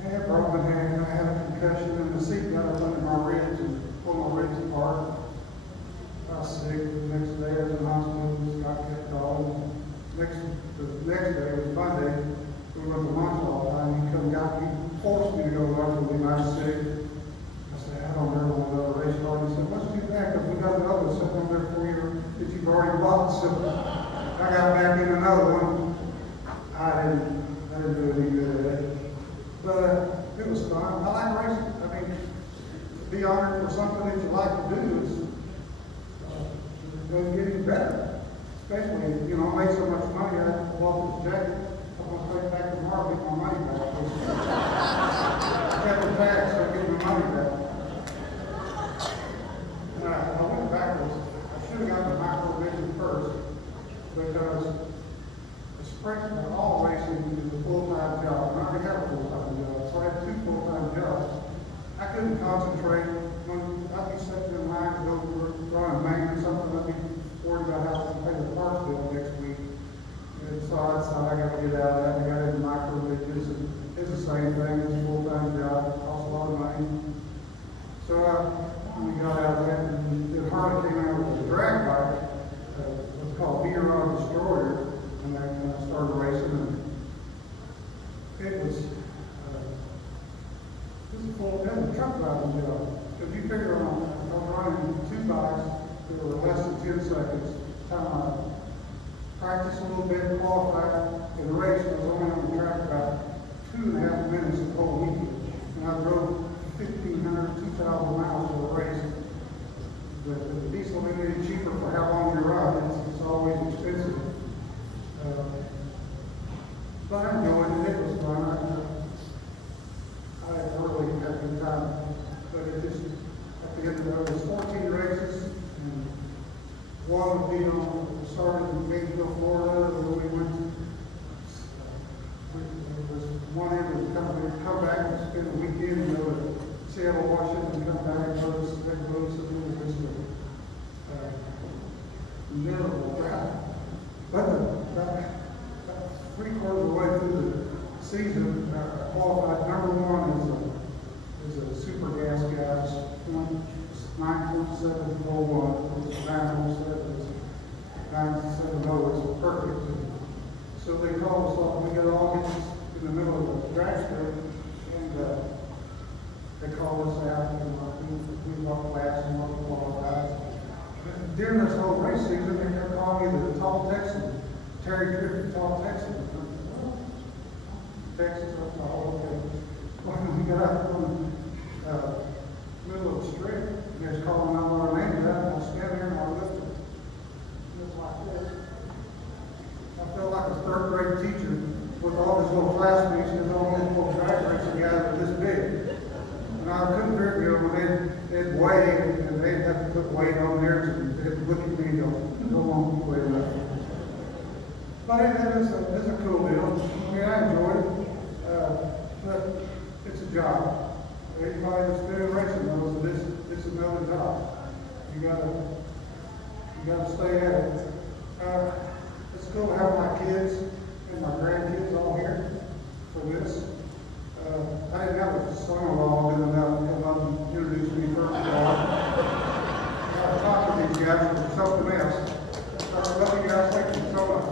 I had broken hand, I had a concussion, and the seat got up under my ribs and pulled my ribs apart. I was sick. The next day I was in the hospital, just got kept on. The next day was Monday. We went to lunch all the time. He come got me, forced me to go to lunch with him. I was sick. I said, I don't ever want to go to a race car. He said, let's do that, because we got another one sitting over there for you that you've already bought. So I got back in another one. I didn't do any good at it. But it was fun. I like racing. I mean, to be honored for something that you like to do is going to get even better. Especially, you know, I made so much money, I bought this jacket. I'm going to take it back tomorrow and get my money back. I got the tax, so I get my money back. I went backwards. I should have gotten the micro vision first, because the sprint and all racing is a full-time job. And I already have a full-time job, so I had 2 full-time jobs. I couldn't concentrate. When I'd be sitting in line to go run a maintenance or something, I'd be worried about how to pay the parts bill next week. And so I decided I got to get out of that. I got into micro visions, and it's the same thing. It's a full-time job. It costs a lot of money. So we got out of that, and then Harley came out with a drag bike, what's called Meteor Destroyer, and I started racing, and it was a truck driving job. Because you figure I was running 2 bikes that were less than 10 seconds. Time I practiced a little bit, qualified, and the race, I was only on the track about 2.5 minutes the whole weekend. And I drove 1,500, 2,000 miles for the race. The diesel is cheaper for how long you ride. It's always expensive. But I enjoyed it. It was fun. I really had a good time. But it just, at the end of it, was 14 races, and one would be on, started in Gainesville, Florida, and then we went to, there was one end was come back and spend a weekend, and go to Seattle, Washington, and come back and go to St. Louis, and it was just a miserable drive. But about 3/4 of the way through the season, I qualified. Number 1 is a super gas guy, 9.741, which is 907, 970 is perfect. So they called us off. We got all get in the middle of the drag strip, and they called us out, and we walked last and walked qualified. During this whole race season, they kept calling me the tall Texan, Terry Tripp, the tall Texan. Texas, I thought, oh, okay. When we got out from the middle of the street, they was calling out our names out, and I stand there and I looked at just like this. I felt like a 3rd grade teacher with all his little classmates and all these little drag racing guys that were this big. And I couldn't figure, you know, when they'd weigh, and they'd have to put weight on theirs, and they'd look at me and go on, weigh enough. But it's a cool deal. I mean, I enjoyed it. But it's a job. Anybody that's been in racing knows that it's another job. You gotta stay at it. It's cool to have my kids and my grandkids all here for this. I didn't have a son-in-law good enough to come up and introduce me first of all. I gotta talk to these guys for something else. I love you guys. Thank you so much.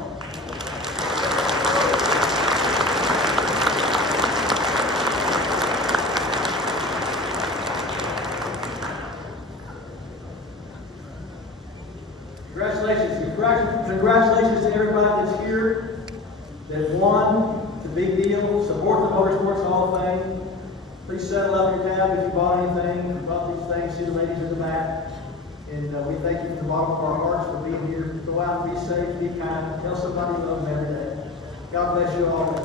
Congratulations to everybody that's here, that won. It's a big deal. Support the Motorsports Hall of Fame. Please settle up your tab if you bought anything. If you bought these things, see the ladies in the back. And we thank you from the bottom of our hearts for being here. Go out and be safe, be kind. Tell somebody you love them every day. God bless you all.